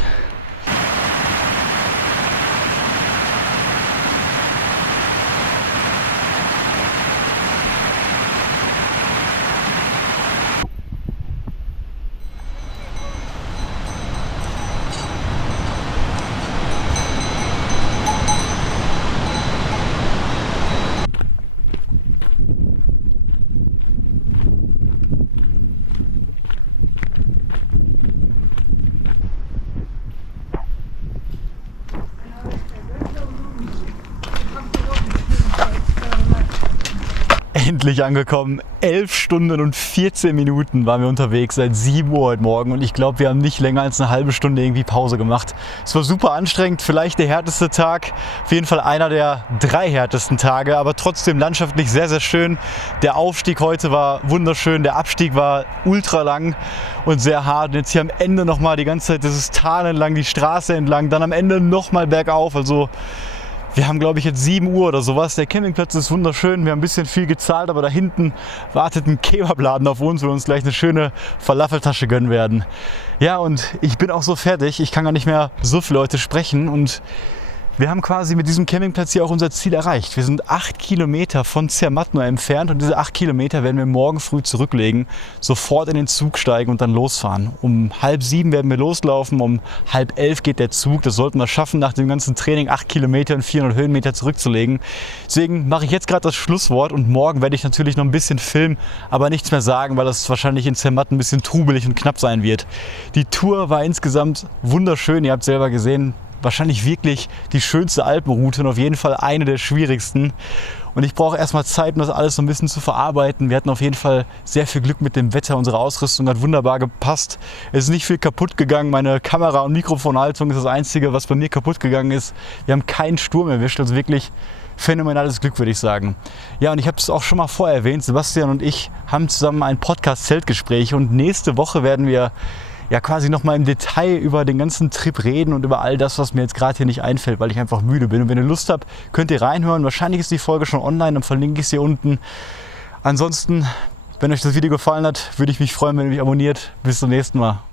endlich angekommen. 11 Stunden und 14 Minuten waren wir unterwegs, seit 7 Uhr heute Morgen. Und ich glaube, wir haben nicht länger als eine halbe Stunde irgendwie Pause gemacht. Es war super anstrengend, vielleicht der härteste Tag. Auf jeden Fall einer der 3 härtesten Tage, aber trotzdem landschaftlich sehr, sehr schön. Der Aufstieg heute war wunderschön, der Abstieg war ultra lang und sehr hart. Und jetzt hier am Ende nochmal die ganze Zeit dieses Tal entlang, die Straße entlang, dann am Ende nochmal bergauf. Also wir haben, glaube ich, jetzt 7 Uhr oder sowas. Der Campingplatz ist wunderschön. Wir haben ein bisschen viel gezahlt, aber da hinten wartet ein Kebabladen auf uns, wo wir uns gleich eine schöne Falafeltasche gönnen werden. Ja, und ich bin auch so fertig. Ich kann gar nicht mehr so viele Leute sprechen und wir haben quasi mit diesem Campingplatz hier auch unser Ziel erreicht. Wir sind 8 Kilometer von Zermatt nur entfernt und diese 8 Kilometer werden wir morgen früh zurücklegen, sofort in den Zug steigen und dann losfahren. Um 6:30 werden wir loslaufen, um 10:30 geht der Zug. Das sollten wir schaffen, nach dem ganzen Training 8 Kilometer und 400 Höhenmeter zurückzulegen. Deswegen mache ich jetzt gerade das Schlusswort und morgen werde ich natürlich noch ein bisschen filmen, aber nichts mehr sagen, weil das wahrscheinlich in Zermatt ein bisschen trubelig und knapp sein wird. Die Tour war insgesamt wunderschön, ihr habt selber gesehen. Wahrscheinlich wirklich die schönste Alpenroute und auf jeden Fall eine der schwierigsten. Und ich brauche erstmal Zeit, um das alles so ein bisschen zu verarbeiten. Wir hatten auf jeden Fall sehr viel Glück mit dem Wetter. Unsere Ausrüstung hat wunderbar gepasst. Es ist nicht viel kaputt gegangen. Meine Kamera- und Mikrofonhaltung ist das Einzige, was bei mir kaputt gegangen ist. Wir haben keinen Sturm erwischt, also wirklich phänomenales Glück, würde ich sagen. Ja, und ich habe es auch schon mal vorher erwähnt, Sebastian und ich haben zusammen ein Podcast-Zeltgespräch und nächste Woche werden wir ja quasi nochmal im Detail über den ganzen Trip reden und über all das, was mir jetzt gerade hier nicht einfällt, weil ich einfach müde bin. Und wenn ihr Lust habt, könnt ihr reinhören. Wahrscheinlich ist die Folge schon online, dann verlinke ich sie hier unten. Ansonsten, wenn euch das Video gefallen hat, würde ich mich freuen, wenn ihr mich abonniert. Bis zum nächsten Mal.